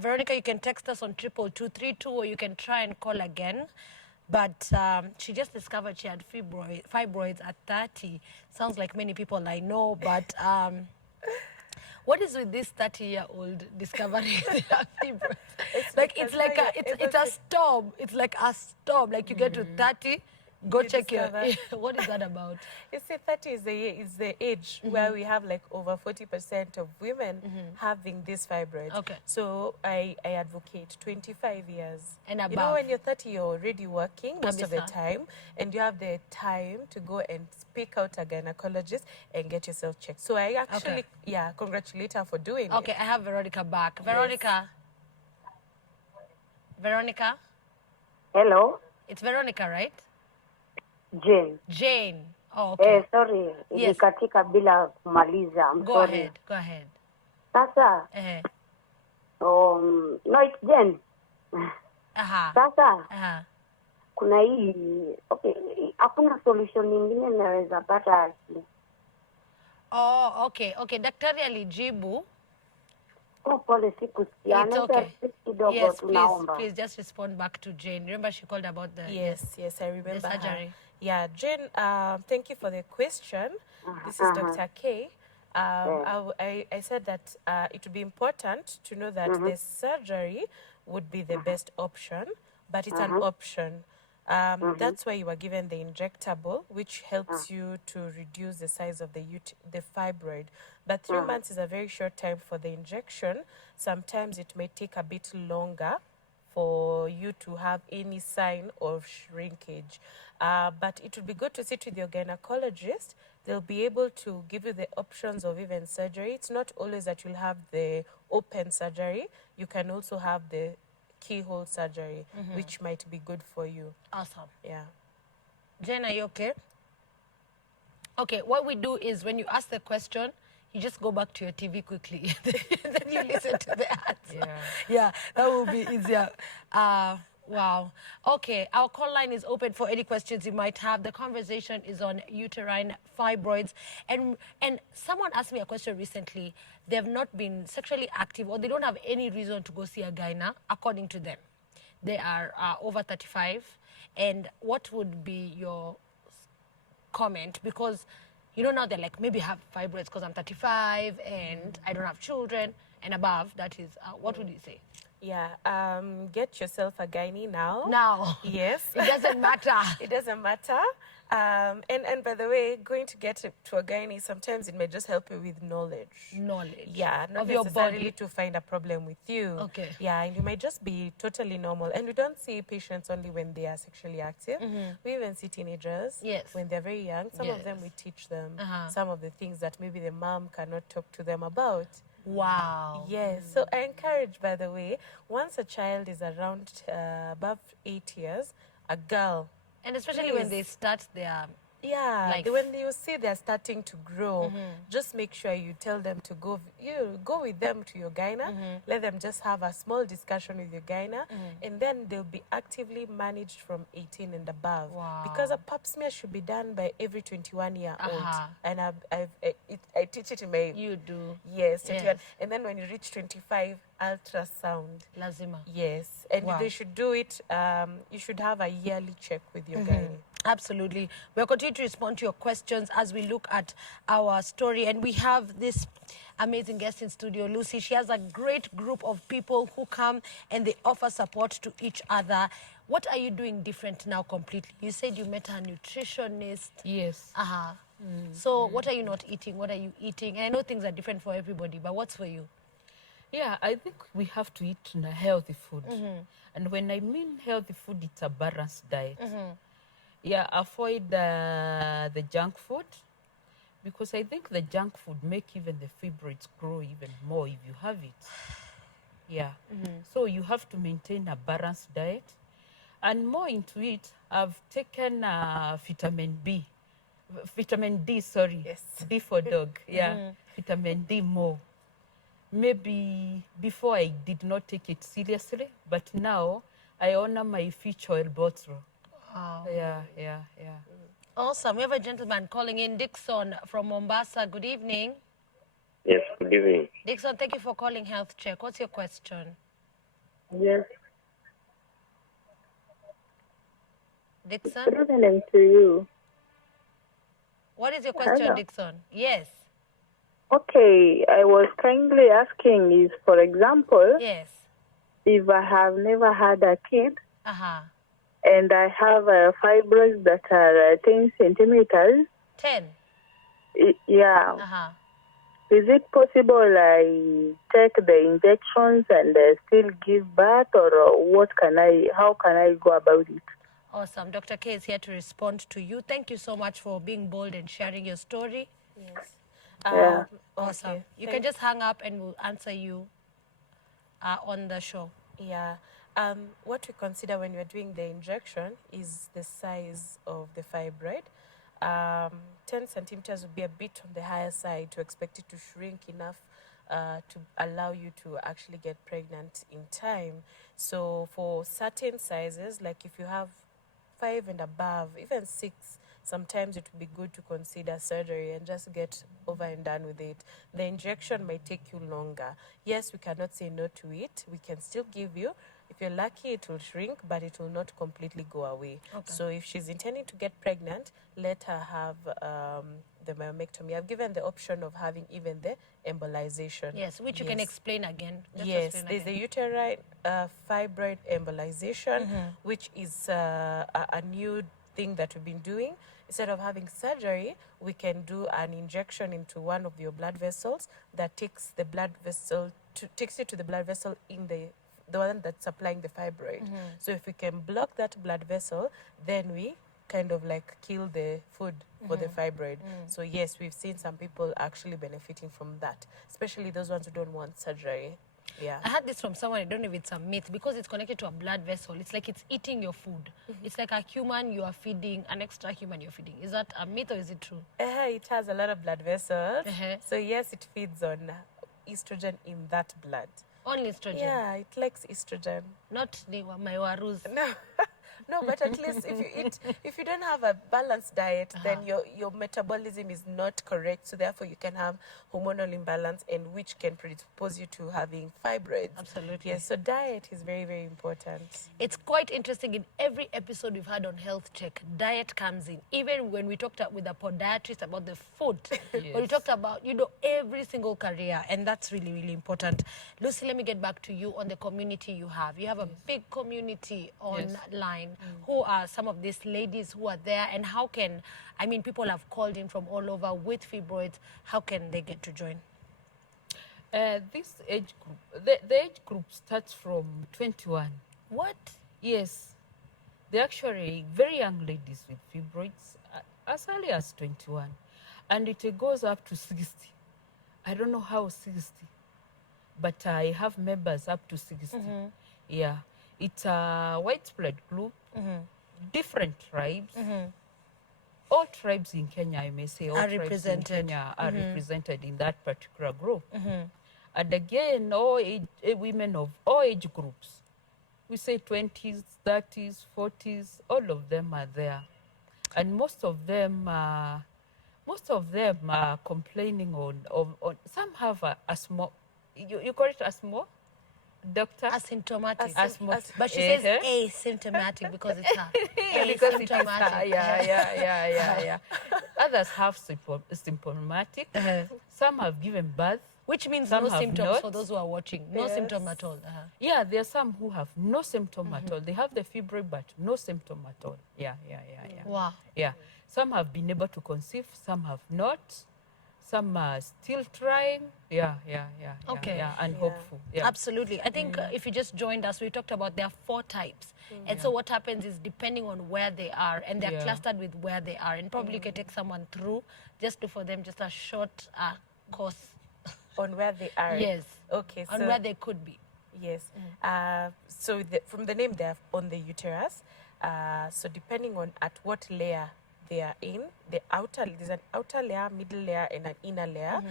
Veronica, you can text us on 22232 or you can try and call again. But she just discovered she had fibroids at 30. Sounds like many people I know, but what is with this 30-year-old discovering they have fibroids? It's a storm. It's like a storm. Like you get to 30, go check your... What is that about? You see, 30 is the age where we have like over 40% of women having these fibroids. Okay. So I advocate 25 years. And above. You know, when you're 30, you're already working most of the Kabisa. time, and you have the time to go and speak out a gynecologist and get yourself checked. So I actually, congratulate her for doing it. Okay, I have Veronica back. Veronica. Veronica? Hello? It's Veronica, right? Jane. Jane. Oh, okay. Sorry. Yes. Ilikatika bila kumaliza. I'm Go sorry. ahead. Go ahead. Sasa, no, it's Jane. Sasa, kuna hii, okay, hakuna solution nyingine naweza pata. Oh, okay. Okay, daktari alijibu. Oh, pole sikusikia. It's okay. Kidogo Yes, tunaomba. please just respond back to Jane. Remember she called about the... Yes, I remember the surgery. her. Yeah, Jane, thank you for the question. This is Dr. K. I said that it would be important to know that the surgery would be the best option, but it's an option. That's why you were given the injectable, which helps you to reduce the size of the fibroid. But 3 months is a very short time for the injection. Sometimes it may take a bit longer for you to have any sign of shrinkage. But it would be good to sit with your gynecologist. They'll be able to give you the options of even surgery. It's not always that you'll have the open surgery. You can also have the keyhole surgery, which might be good for you. Awesome. Yeah. Jen, are you okay? Okay, what we do is when you ask the question, you just go back to your TV quickly. Then you listen to the answer. Yeah, that will be easier. Wow. Okay, our call line is open for any questions you might have. The conversation is on uterine fibroids. And someone asked me a question recently. They've not been sexually active or they don't have any reason to go see a gyna, according to them. They are over 35. And what would be your comment? Because, you know, now they're like, maybe have fibroids because I'm 35 and I don't have children and above. That is, what would you say? Yeah, get yourself a gynae now. Now. Yes. It doesn't matter. It doesn't matter. And by the way, going to get to a gynae, sometimes it may just help you with knowledge. Knowledge. Yeah, not of your necessarily body. to find a problem with you. Okay. Yeah, and you might just be totally normal. And we don't see patients only when they are sexually active. We even see teenagers when they're very young. Some of them we teach them some of the things that maybe the mom cannot talk to them about. Wow. Yes. So I encourage, by the way, once a child is around above 8 years, a girl. And especially when they start their life. When you see they're starting to grow, just make sure you tell them to go with them to your gyna. Let them just have a small discussion with your gyna, and then they'll be actively managed from 18 and above. Wow. Because a pap smear should be done by every 21-year-old. And I teach it in my... You do. Yes, 21. And then when you reach 25, ultrasound. Lazima. Yes. And they should do it, you should have a yearly check with your gyna. Absolutely. We'll continue to respond to your questions as we look at our story. And we have this amazing guest in studio, Lucy. She has a great group of people who come and they offer support to each other. What are you doing different now completely? You said you met a nutritionist. Yes. So what are you not eating? What are you eating? And I know things are different for everybody, but what's for you? Yeah, I think we have to eat healthy food. And when I mean healthy food, it's a balanced diet. Yeah, avoid the junk food, because I think the junk food make even the fibroids grow even more if you have it. Yeah. So you have to maintain a balanced diet. And more into it, I've taken vitamin B. Vitamin D, sorry. Yes. D for dog. Yeah. Vitamin D more. Maybe before I did not take it seriously, but now I honor my fish oil bottle. Wow. Yeah. Awesome. We have a gentleman calling in, Dixon from Mombasa. Good evening. Yes, good evening. Dixon, thank you for calling Health Check. What's your question? Yes. Dixon? Good evening to you. What is your question, Hello. Dixon? Yes. Okay, I was kindly asking is, for example, Yes. if I have never had a kid And I have fibroids that are 10 centimeters. 10? Yeah. Is it possible I take the injections and still give birth, or how can I go about it? Awesome. Dr. K is here to respond to you. Thank you so much for being bold and sharing your story. Yes. Awesome. Okay. You can just hang up and we'll answer you on the show. Yeah. What we consider when we're doing the injection is the size of the fibroid. 10 centimeters would be a bit on the higher side to expect it to shrink enough to allow you to actually get pregnant in time. So for certain sizes, like if you have 5 and above, even 6, sometimes it would be good to consider surgery and just get over and done with it. The injection might take you longer. Yes, we cannot say no to it. We can still give you. If you're lucky, it will shrink, but it will not completely go away. Okay. So if she's intending to get pregnant, let her have the myomectomy. I've given the option of having even the embolization. Yes, which you can explain again. Just Yes, explain there's again. the uterine fibroid embolization, which is a new thing that we've been doing. Instead of having surgery, we can do an injection into one of your blood vessels that takes the blood vessel takes you to the blood vessel in the one that's supplying the fibroid. So if we can block that blood vessel, then we kind of like kill the food for the fibroid. So yes, we've seen some people actually benefiting from that, especially those ones who don't want surgery. Yeah. I heard this from someone, I don't know if it's a myth, because it's connected to a blood vessel. It's like it's eating your food. It's like a human you are feeding, an extra human you're feeding. Is that a myth or is it true? It has a lot of blood vessels. So yes, it feeds on estrogen in that blood. Only estrogen? Yeah, it likes estrogen. Not my warus. No. No, but at least if you don't have a balanced diet, then your metabolism is not correct. So therefore, you can have hormonal imbalance, and which can predispose you to having fibroids. Absolutely. Yes. So diet is very, very important. It's quite interesting. In every episode we've had on Health Check, diet comes in. Even when we talked with a podiatrist about the food, when we talked about every single career, and that's really, really important. Lucy, let me get back to you on the community you have. You have a big community online. Who are some of these ladies who are there, and how can, people have called in from all over with fibroids, how can they get to join? This age group, the age group starts from 21. What? Yes. They're actually very young ladies with fibroids, as early as 21. And it goes up to 60. I don't know how 60, but I have members up to 60. Yeah. It's a widespread group, different tribes. All tribes in Kenya, I may say, all tribes in Kenya are represented in that particular group. And again, women of all age groups. We say 20s, 30s, 40s, all of them are there. And most of them are complaining on some have a small, you call it a small? Doctor? Asymptomatic. But she says asymptomatic because it's her. Because it is her. Yeah. Others have symptomatic. Some have given birth. Which means no symptoms for those who are watching. No symptom at all. Yeah, there are some who have no symptom at all. They have the fibroid, but no symptom at all. Yeah. Wow. Yeah. Some have been able to conceive, some have not. Some are still trying. Yeah. Okay. And hopeful. Yeah. Absolutely. I think if you just joined us, we talked about there are 4 types. And so what happens is depending on where they are, and they're clustered with where they are. And probably you can take someone through, just do for them just a short course. On where they are? Yes. Okay. On where they could be. Yes. So from the name, they're on the uterus. So depending on at what layer they are in, there's an outer layer, middle layer, and an inner layer.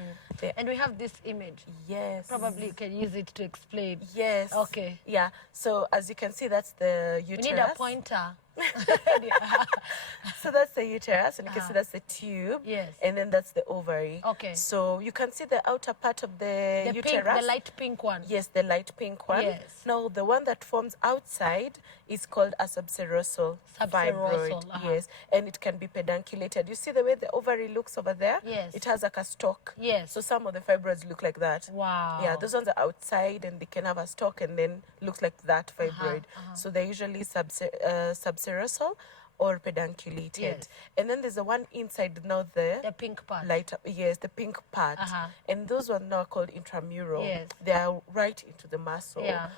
And we have this image. Yes. Probably you can use it to explain. Yes. Okay. Yeah. So as you can see, that's the uterus. We need a pointer. So that's the uterus, and you can see that's the tube. Yes. And then that's the ovary. Okay. So you can see the outer part of the uterus. The light pink one. Yes, the light pink one. Yes. Now, the one that forms outside is called a subserosal fibroid. Yes. And it can be pedunculated. You see the way the ovary looks over there? Yes. It has like a stalk. Yes. So some of the fibroids look like that. Wow. Yeah, those ones are outside, and they can have a stalk and then looks like that fibroid. So they're usually subserosal or pedunculated. Yes. And then there's the one inside now, the pink part. Yes, the pink part. And those ones now are called intramural. Yes. They are right into the muscle. Yeah.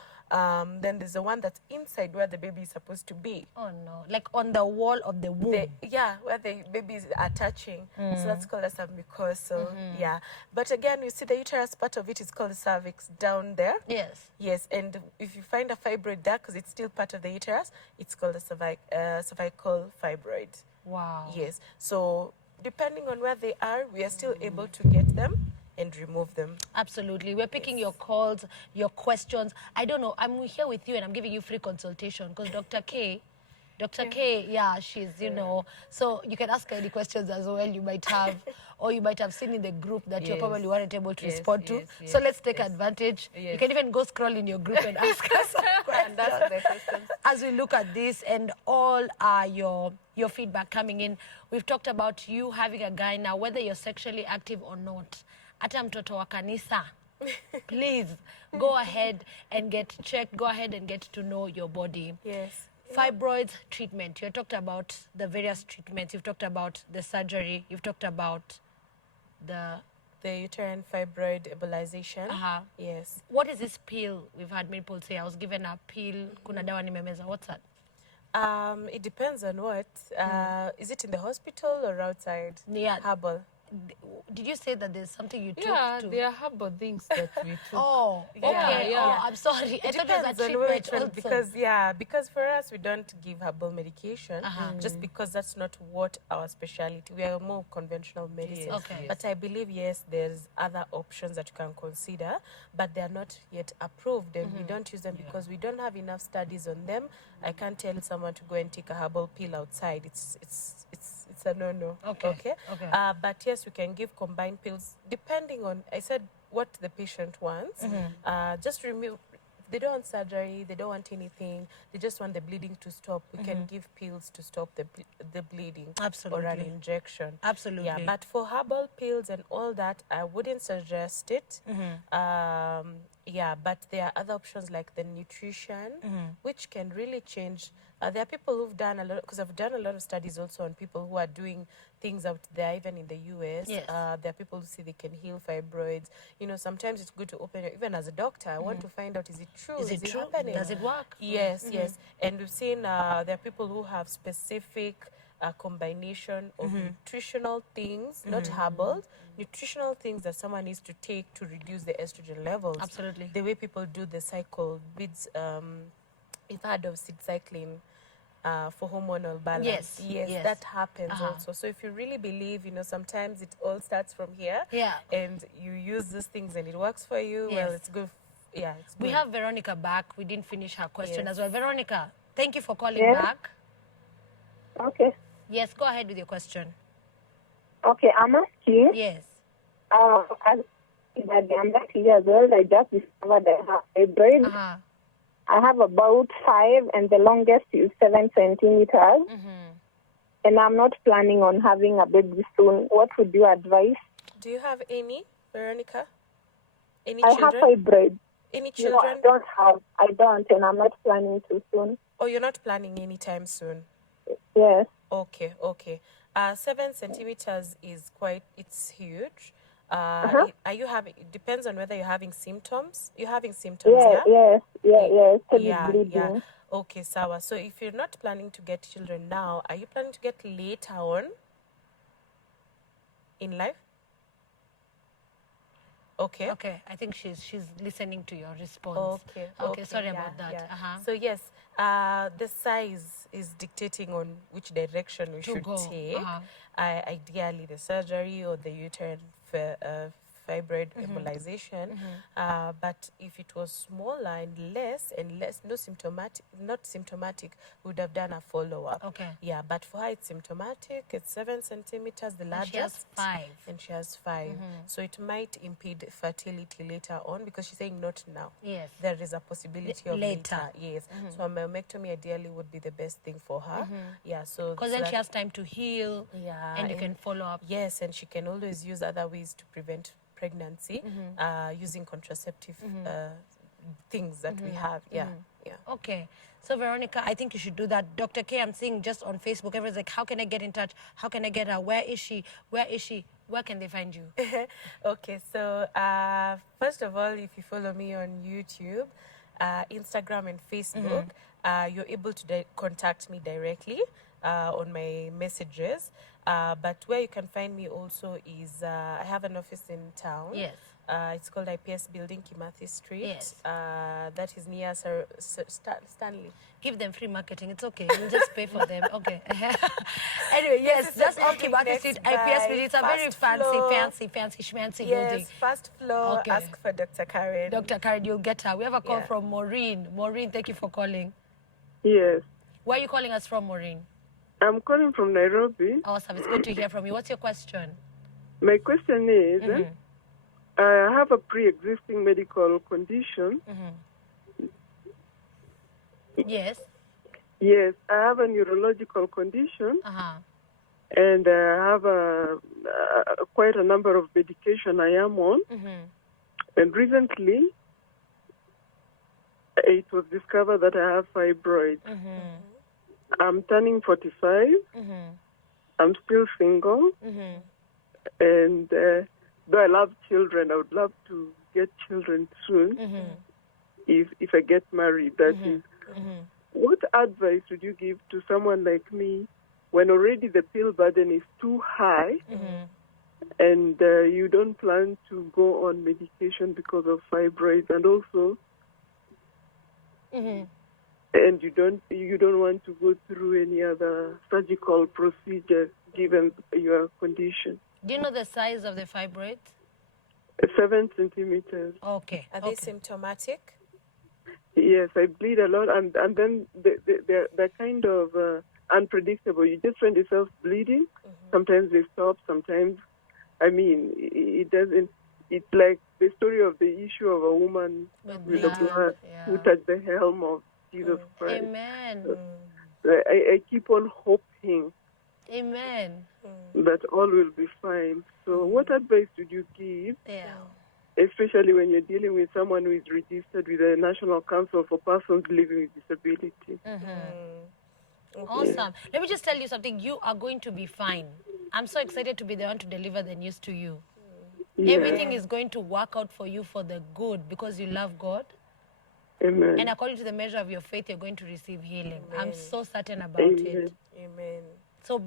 Then there's the one that's inside where the baby is supposed to be. Oh no, like on the wall of the womb. Where the babies are touching. So that's called a submucosal. Yeah. But again, you see the uterus part of it is called the cervix down there. Yes. Yes, and if you find a fibroid there, because it's still part of the uterus, it's called a cervical fibroid. Wow. Yes. So depending on where they are, we are still able to get them and remove them. Absolutely. We're picking your calls, your questions. I don't know. I'm here with you and I'm giving you free consultation because Dr. K, she's, so you can ask her any questions as well you might have, or you might have seen in the group that you probably weren't able to respond to. So let's take advantage. You can even go scroll in your group and ask us some questions. And that's the questions. As we look at this and all your feedback coming in, we've talked about you having a guy now, whether you're sexually active or not. Ata mtoto wa kanisa. Please go ahead and get checked. Go ahead and get to know your body. Yes. Fibroids treatment. You talked about the various treatments. You've talked about the surgery. You've talked about the uterine fibroid embolization. Yes. What is this pill? We've had many people say, I was given a pill. Kuna dawa nimemeza. What's that? It depends on what. Is it in the hospital or outside? Yeah. Herbal. Did you say that there's something you took? Yeah, there are herbal things that we took. Oh, okay. Yeah. Oh, I'm sorry. It I thought it was a depends on which treatment one, also. because for us we don't give herbal medication just because that's not what our specialty. We are more conventional medicine. Yes. Okay. But I believe yes, there's other options that you can consider, but they are not yet approved, and we don't use them because we don't have enough studies on them. I can't tell someone to go and take a herbal pill outside. It's a no-no. Okay. But yes, we can give combined pills depending on, I said, what the patient wants. Just remove. They don't want surgery. They don't want anything. They just want the bleeding to stop. We can give pills to stop the bleeding. Absolutely. Or an injection. Absolutely. Yeah, but for herbal pills and all that, I wouldn't suggest it. Yeah, but there are other options like the nutrition, which can really change. There are people who've done a lot, because I've done a lot of studies also on people who are doing things out there, even in the US. Yes. There are people who say they can heal fibroids. You know, sometimes it's good to open your, even as a doctor, I want to find out, is it true? Is it true? Happening? Does it work? Yes, yes. And we've seen there are people who have specific combination of nutritional things, not herbal, nutritional things that someone needs to take to reduce the estrogen levels. Absolutely. The way people do the cycle, with, you've heard of seed cycling for hormonal balance. Yes. That happens also. So if you really believe, you know, sometimes it all starts from here. Yeah. And you use these things and it works for you, well, it's good. Yeah, it's good. We have Veronica back. We didn't finish her question as well. Veronica, thank you for calling Yes. back. Okay. Yes, go ahead with your question. Okay, I'm asking. Yes. I'm 30 years old. I just discovered I have fibroids. I have about 5, and the longest is 7 centimeters. And I'm not planning on having a baby soon. What would you advise? Do you have any, Veronica? Any I children? have fibroids. Any No, children? I don't, and I'm not planning to soon. Oh, you're not planning anytime soon? Yes. Okay. 7 centimeters is quite, it's huge. Are you having, it depends on whether you're having symptoms. You're having symptoms, Yes. Still bleeding. Okay, sawa. So if you're not planning to get children now, are you planning to get later on in life? Okay. Okay, I think she's listening to your response. Okay, sorry about that. Yeah. So yes, the size is dictating on which direction we should take. Ideally, the surgery or the uterine fibroid embolization. But if it was smaller and less, not symptomatic, we would have done a follow-up. Okay. Yeah, but for her, it's symptomatic. It's 7 centimeters, the largest. She has 5. And she has 5. So it might impede fertility later on, because she's saying not now. Yes. There is a possibility of later. Yes. So a myomectomy ideally would be the best thing for her. Yeah. So because then she has time to heal. Yeah. And you can follow up. Yes, and she can always use other ways to prevent pregnancy using contraceptive things that we have. Yeah. Okay. So Veronica, I think you should do that. Dr. K, I'm seeing just on Facebook, everyone's like, how can I get in touch? How can I get her? Where is she? Where is she? Where can they find you? Okay, so first of all, if you follow me on YouTube, Instagram and Facebook, you're able to contact me directly on my messages. But where you can find me also is, I have an office in town. Yes. It's called IPS Building, Kimathi Street. Yes. That is near Stanley. Give them free marketing. It's okay. We'll just pay for them. Okay. Anyway, yes, that's off Kimathi Street, IPS Building. It's a very fancy building. First floor. Okay. Ask for Dr. Karen. Dr. Karen, you'll get her. We have a call from Maureen. Maureen, thank you for calling. Yes. Where are you calling us from, Maureen? I'm calling from Nairobi. Awesome. It's good to hear from you. What's your question? My question is, I have a pre-existing medical condition. Yes. Yes, I have a neurological condition. Uh-huh. And I have quite a number of medication I am on. Mm-hmm. And recently, it was discovered that I have fibroids. Mm-hmm. I'm turning 45. Mm-hmm. I'm still single. Mm-hmm. And though I love children, I would love to get children soon. Mm-hmm. If I get married, that is. Mm-hmm. What advice would you give to someone like me when already the pill burden is too high, and you don't plan to go on medication because of fibroids, and also, and you don't want to go through any other surgical procedure given your condition? Do you know the size of the fibroids? 7 centimeters. Okay. Are they symptomatic? Yes, I bleed a lot, and then they're kind of unpredictable. You just find yourself bleeding. Sometimes they stop. Sometimes, it doesn't. It's like the story of the issue of a woman with the blood who touched the helm of Jesus Christ. Amen. So I keep on hoping Amen. that all will be fine. So what advice would you give? Yeah. Especially when you're dealing with someone who is registered with the National Council for Persons Living with Disability. Awesome. Let me just tell you something. You are going to be fine. I'm so excited to be the one to deliver the news to you. Yeah. Everything is going to work out for you for the good because you love God. Amen. And according to the measure of your faith, you're going to receive healing. Amen. I'm so certain about it. Amen. So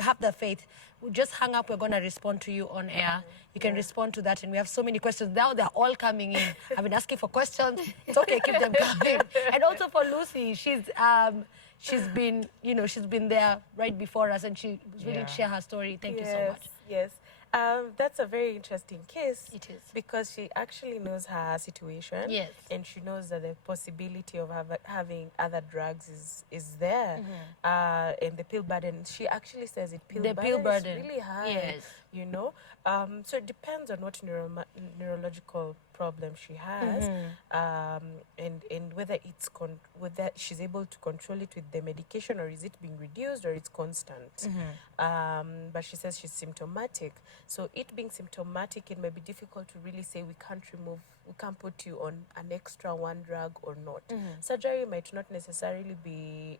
have the faith. We just hang up. We're going to respond to you on air. You can respond to that. And we have so many questions. Now they're all coming in. I've been asking for questions. It's okay. Keep them coming. And also for Lucy, she's been there right before us, and she was willing to share her story. Thank you so much. Yes. That's a very interesting case. It is. Because she actually knows her situation. Yes. And she knows that the possibility of having other drugs is there. And the pill burden, she actually says the pill burden is really high. Yes. You know? So it depends on what neurological problem she has, and whether whether she's able to control it with the medication, or is it being reduced, or it's constant. But she says she's symptomatic. So it being symptomatic, it may be difficult to really say we can't put you on an extra one drug or not. Surgery might not necessarily be,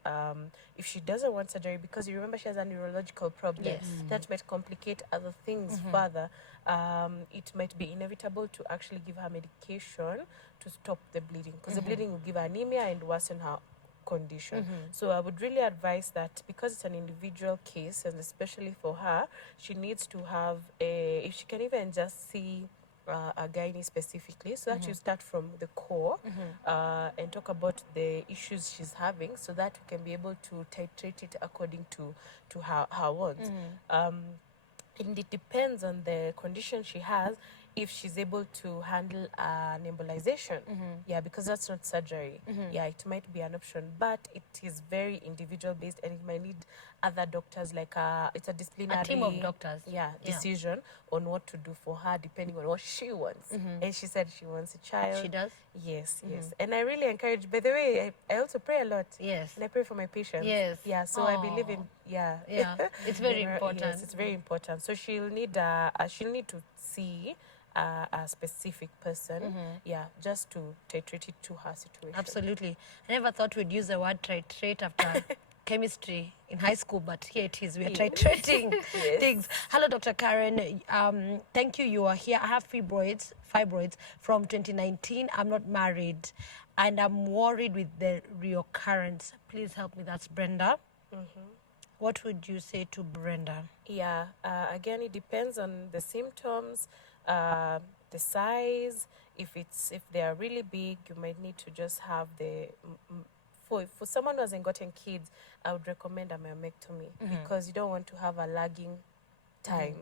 if she doesn't want surgery, because you remember she has a neurological problem, that might complicate other things further. It might be inevitable to actually give her medication to stop the bleeding, because the bleeding will give her anemia and worsen her condition. So I would really advise that, because it's an individual case, and especially for her, she needs to have if she can even just see a gynae specifically, so that you start from the core and talk about the issues she's having, so that we can be able to titrate it according to her wants. And it depends on the condition she has, if she's able to handle an embolization. Because that's not surgery. It might be an option, but it is very individual based, and it might need other doctors, like it's a disciplinary A team of doctors. decision on what to do for her, depending on what she wants. And she said she wants a child. She does? Yes. And I really encourage, by the way, I also pray a lot. Yes. And I pray for my patients. Yes. So I believe in, it's very important. Yes, it's very important. So she'll need to see a specific person, just to titrate it to her situation. Absolutely. I never thought we'd use the word titrate after chemistry in high school, but here it is. We are titrating things. Hello, Dr. Karen. Thank you. You are here. I have fibroids from 2019. I'm not married, and I'm worried with the reoccurrence. Please help me. That's Brenda. What would you say to Brenda? Again, it depends on the symptoms, the size. If they are really big, you might need to just have for someone who hasn't gotten kids, I would recommend a myomectomy, because you don't want to have a lagging time.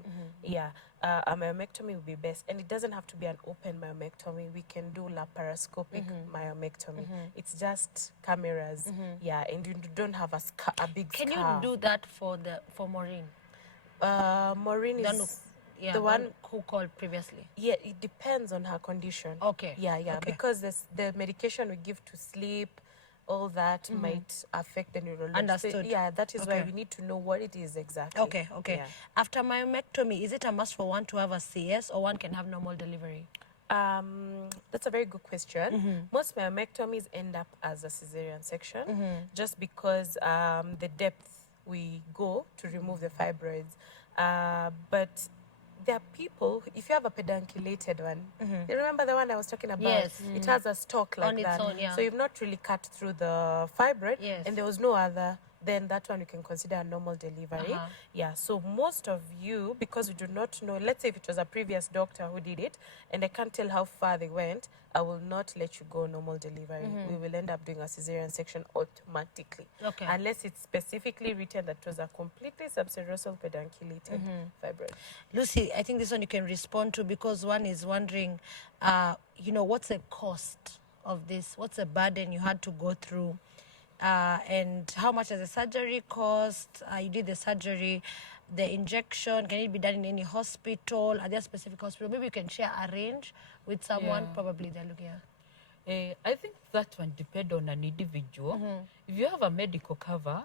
A myomectomy would be best, and it doesn't have to be an open myomectomy. We can do laparoscopic myomectomy. It's just cameras, and you don't have a big scar. Can you do that for Maureen? Maureen is the one who called previously. It depends on her condition. Okay. Because the medication we give to sleep all that might affect the neurology. Understood. So, yeah, that is why Okay. we need to know what it is exactly. Okay, okay. Yeah. After myomectomy, is it a must for one to have a CS or one can have normal delivery? That's a very good question. Most myomectomies end up as a cesarean section just because the depth we go to remove the fibroids. But there are people, if you have a pedunculated one, you remember the one I was talking about? Yes. It has a stalk like On its that. own, yeah. So you've not really cut through the fibroid Yes. and there was no other, then that one you can consider a normal delivery. Yeah, so most of you, because we do not know, let's say if it was a previous doctor who did it, and I can't tell how far they went, I will not let you go normal delivery. We will end up doing a cesarean section automatically. Okay. Unless it's specifically written that it was a completely subserosal pedunculated fibroid. Lucy, I think this one you can respond to because one is wondering, you know, what's the cost of this? What's the burden you had to go through? And how much does the surgery cost? You did the surgery, the injection, can it be done in any hospital? Are there specific hospitals? Maybe you can share a range with someone, probably they're looking at. I think that one depends on an individual. If you have a medical cover,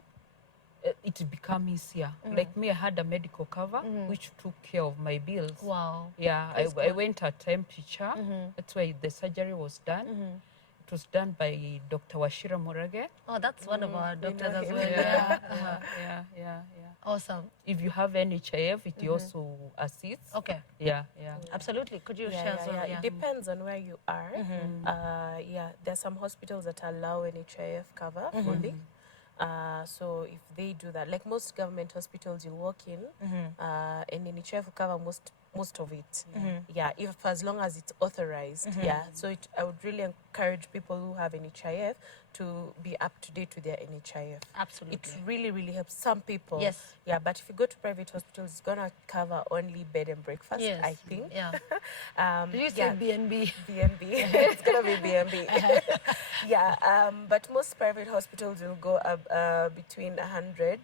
it become easier. Like me, I had a medical cover which took care of my bills. Wow. Yeah, I went at temperature. That's why the surgery was done. It was done by Dr. Washira Morage. Oh, that's one of our doctors as well. Yeah. Awesome. If you have NHIF, it also assists. Okay. Yeah. Absolutely. Could you share as well? It depends on where you are. There are some hospitals that allow NHIF cover fully. So if they do that, like most government hospitals, you walk in and NHIF will cover most of it. Yeah, if as long as it's authorized. Yeah, so I would really encourage people who have NHIF to be up to date with their NHIF. Absolutely. It really helps some people. Yes. Yeah, but if you go to private hospitals, it's gonna cover only bed and breakfast. Yes. I think. Yeah. Did you say BNB? BNB. It's gonna be BNB. Yeah, but most private hospitals will go up between 100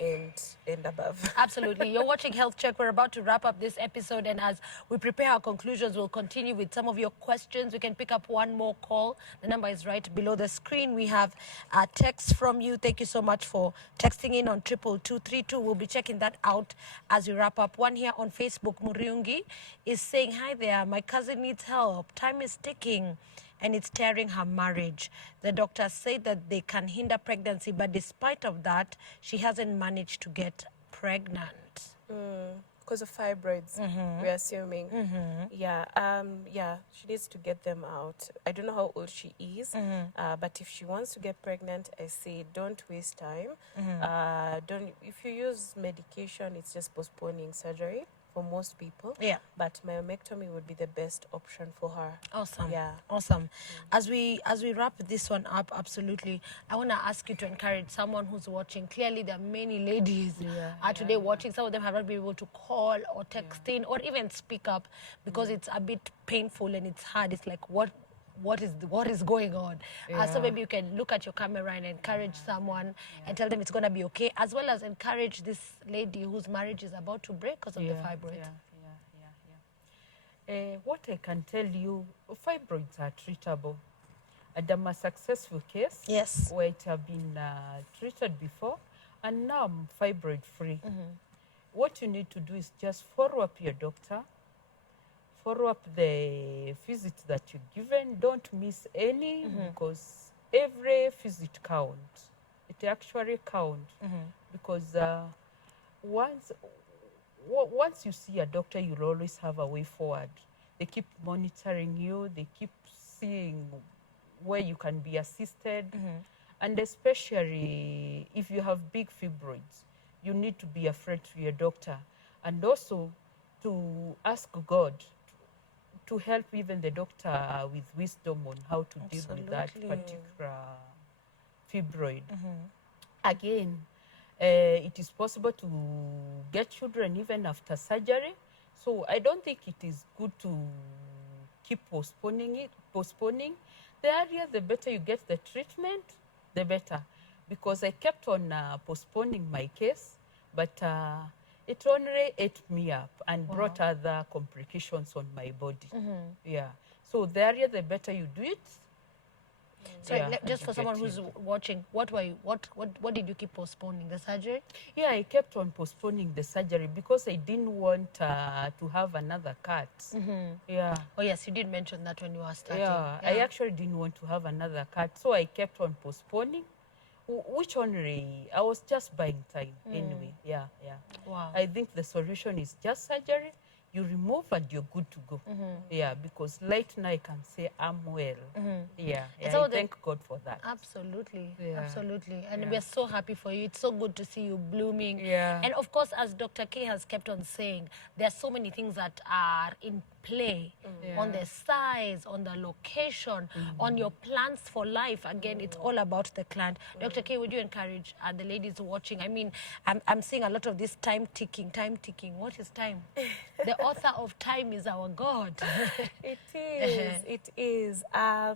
and above. Absolutely. You're watching Health Check. We're about to wrap up this episode, and as we prepare our conclusions, we'll continue with some of your questions. We can pick up one more call. The number is right below the screen. We have a text from you. Thank you so much for texting in on 22232. We'll be checking that out as we wrap up. One here on Facebook, Muriungi, is saying, hi there, my cousin needs help. Time is ticking and it's tearing her marriage. The doctors say that they can hinder pregnancy, but despite of that, she hasn't managed to get pregnant. Because of fibroids, we're assuming. Yeah, she needs to get them out. I don't know how old she is, but if she wants to get pregnant, I say don't waste time. If you use medication, it's just postponing surgery for most people. Yeah. But myomectomy would be the best option for her. Awesome. Yeah. Awesome. As we wrap this one up, absolutely, I want to ask you to encourage someone who's watching. Clearly, there are many ladies today watching. Some of them have not been able to call or text in or even speak up because it's a bit painful and it's hard. It's like, what is going on? So maybe you can look at your camera and encourage someone and tell them it's going to be okay, as well as encourage this lady whose marriage is about to break because of the fibroids. What I can tell you, fibroids are treatable. And I'm a successful case where it have been treated before, and now I'm fibroid free. What you need to do is just follow up your doctor, follow up the visit that you're given. Don't miss any because every visit counts. It actually counts because once you see a doctor, you'll always have a way forward. They keep monitoring you. They keep seeing where you can be assisted. And especially if you have big fibroids, you need to be afraid to your doctor. And also to ask God to help even the doctor with wisdom on how to deal with that particular fibroid. Again, it is possible to get children even after surgery. So I don't think it is good to keep postponing. The earlier, the better you get the treatment, the better. Because I kept on postponing my case, but it only ate me up and brought other complications on my body. Yeah. So the earlier, the better you do it, So just for someone who's watching, what did you keep postponing? The surgery? Yeah, I kept on postponing the surgery because I didn't want to have another cut. Yeah. Oh yes, you did mention that when you were starting. Yeah, I actually didn't want to have another cut, so I kept on postponing. Which only I was just buying time anyway. Yeah. Wow. I think the solution is just surgery. You remove and you're good to go. Yeah, because right now I can say I'm well. Yeah, So I thank God for that. Absolutely, Yeah. absolutely. And we're so happy for you. It's so good to see you blooming. Yeah. And of course, as Dr. K has kept on saying, there are so many things that are in play on the size, on the location, on your plans for life. Again, it's all about the client. Dr. K, would you encourage the ladies watching? I mean, I'm seeing a lot of this time ticking. What is time? The author of time is our God. It is. It is. I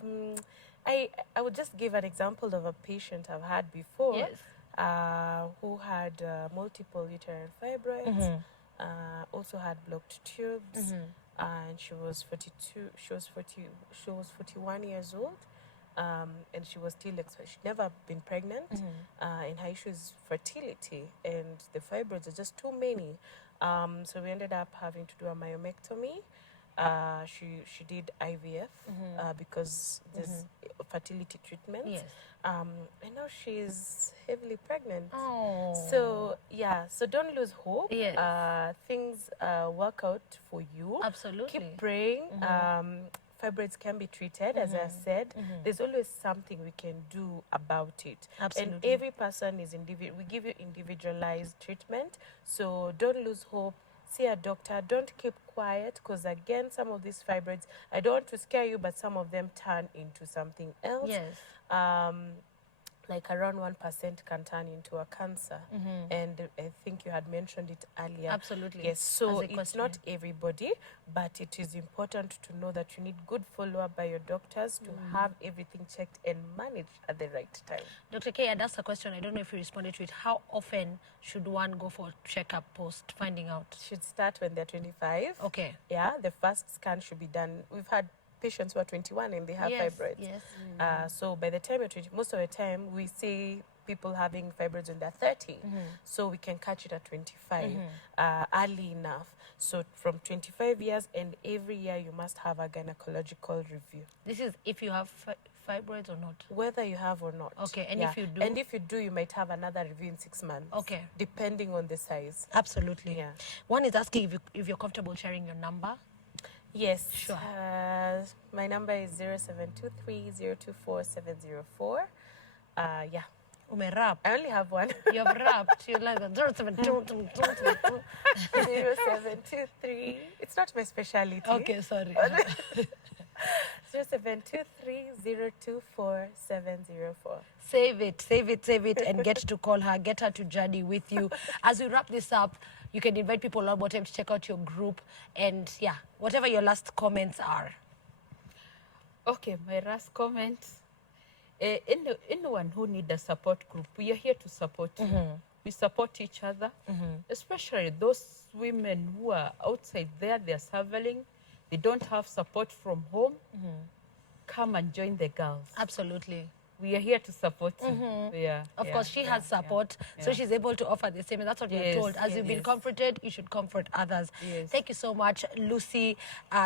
would just give an example of a patient I've had before. Yes. Who had multiple uterine fibroids, also had blocked tubes, and she was 41 years old, and she was still she'd never been pregnant, and her issue is fertility, and the fibroids are just too many. So we ended up having to do a myomectomy. She did IVF because there's fertility treatment. Yes. And now she's heavily pregnant. Oh. So yeah, so don't lose hope. Yes. Things work out for you. Absolutely. Keep praying. Fibroids can be treated, as I said. There's always something we can do about it. Absolutely. And every person is individual. We give you individualized treatment. So don't lose hope. See a doctor. Don't keep quiet, because again, some of these fibroids, I don't want to scare you, but some of them turn into something else. Yes. Like around 1% can turn into a cancer. And I think you had mentioned it earlier. Absolutely. Yes, so As a it's not everybody, but it is important to know that you need good follow-up by your doctors to have everything checked and managed at the right time. Dr. K, I'd asked a question. I don't know if you responded to it. How often should one go for checkup post finding out? Should start when they're 25. Okay. Yeah, the first scan should be done. We've had patients who are 21 and they have fibroids. Yes. So by the time you're 20, most of the time we see people having fibroids when they're 30. So we can catch it at 25 early enough. So from 25 years, and every year you must have a gynecological review. This is if you have fibroids or not? Whether you have or not. Okay, and if you do? And if you do, you might have another review in 6 months. Okay. Depending on the size. Absolutely. Yeah. One is asking if you're comfortable sharing your number. Yes. Sure. My number is 0723-024-704. Yeah. Umerap. I only have one. You have rapped. You're like 0723. It's not my specialty. Okay, sorry. 0723-024-704. Save it, and get to call her. Get her to journey with you. As we wrap this up, you can invite people on bottom to check out your group, and yeah, whatever your last comments are. Okay, my last comment. Anyone who needs a support group, we are here to support you. We support each other, especially those women who are outside there, they are traveling, they don't have support from home. Come and join the girls. Absolutely. We are here to support you. Yeah. Of course, she has support, so she's able to offer the same. And that's what we're told. As you've been comforted, you should comfort others. Thank you so much, Lucy.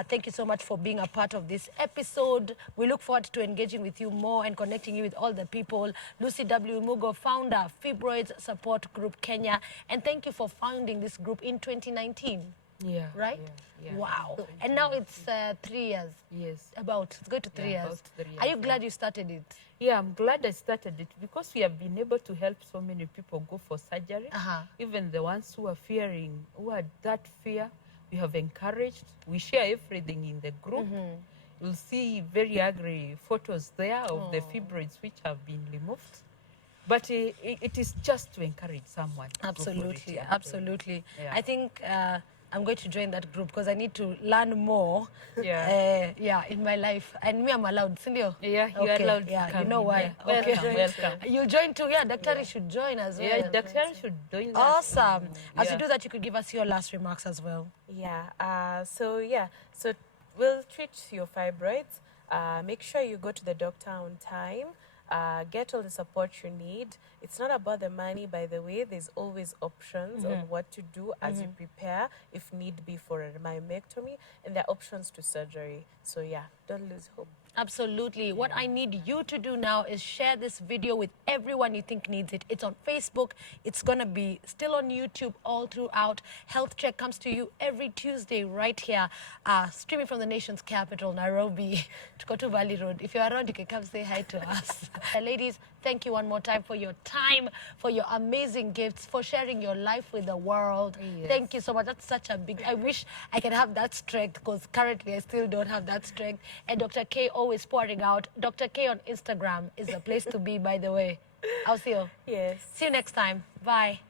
Thank you so much for being a part of this episode. We look forward to engaging with you more and connecting you with all the people. Lucy W. Mugo, founder, Fibroids Support Group Kenya. And thank you for founding this group in 2019. Yeah. Right? Yeah. Wow. And now it's 3 years. Yes. It's going to 3 years. About 3 years. Are you glad you started it? Yeah, I'm glad I started it because we have been able to help so many people go for surgery. Even the ones who are fearing, who had that fear, we have encouraged. We share everything in the group. You'll see very ugly photos there of the fibroids which have been removed. But it is just to encourage someone. Absolutely, absolutely. Yeah. I think I'm going to join that group because I need to learn more. In my life. And me, I'm allowed, Cindy. Yeah, you're allowed. Yeah, to come you know in. why? Yeah. Okay. Welcome. You'll join too. Yeah, Dr. should join as well. Yeah, Dr. should join. Awesome. As you do that, you could give us your last remarks as well. Yeah. So we'll treat your fibroids. Make sure you go to the doctor on time. Get all the support you need. It's not about the money, by the way. There's always options on what to do as you prepare, if need be, for a myomectomy, and there are options to surgery. So yeah, don't lose hope. Absolutely. What I need you to do now is share this video with everyone you think needs it. It's on Facebook. It's going to be still on YouTube all throughout. Health Check comes to you every Tuesday right here, streaming from the nation's capital, Nairobi, Tukotu Valley Road. If you're around, you can come say hi to us. Ladies, thank you one more time for your time, for your amazing gifts, for sharing your life with the world. Yes. Thank you so much. That's such a big... I wish I could have that strength, because currently I still don't have that strength. And Dr. K always pouring out. Dr. K on Instagram is the place to be, by the way. I'll see you. Yes. See you next time. Bye.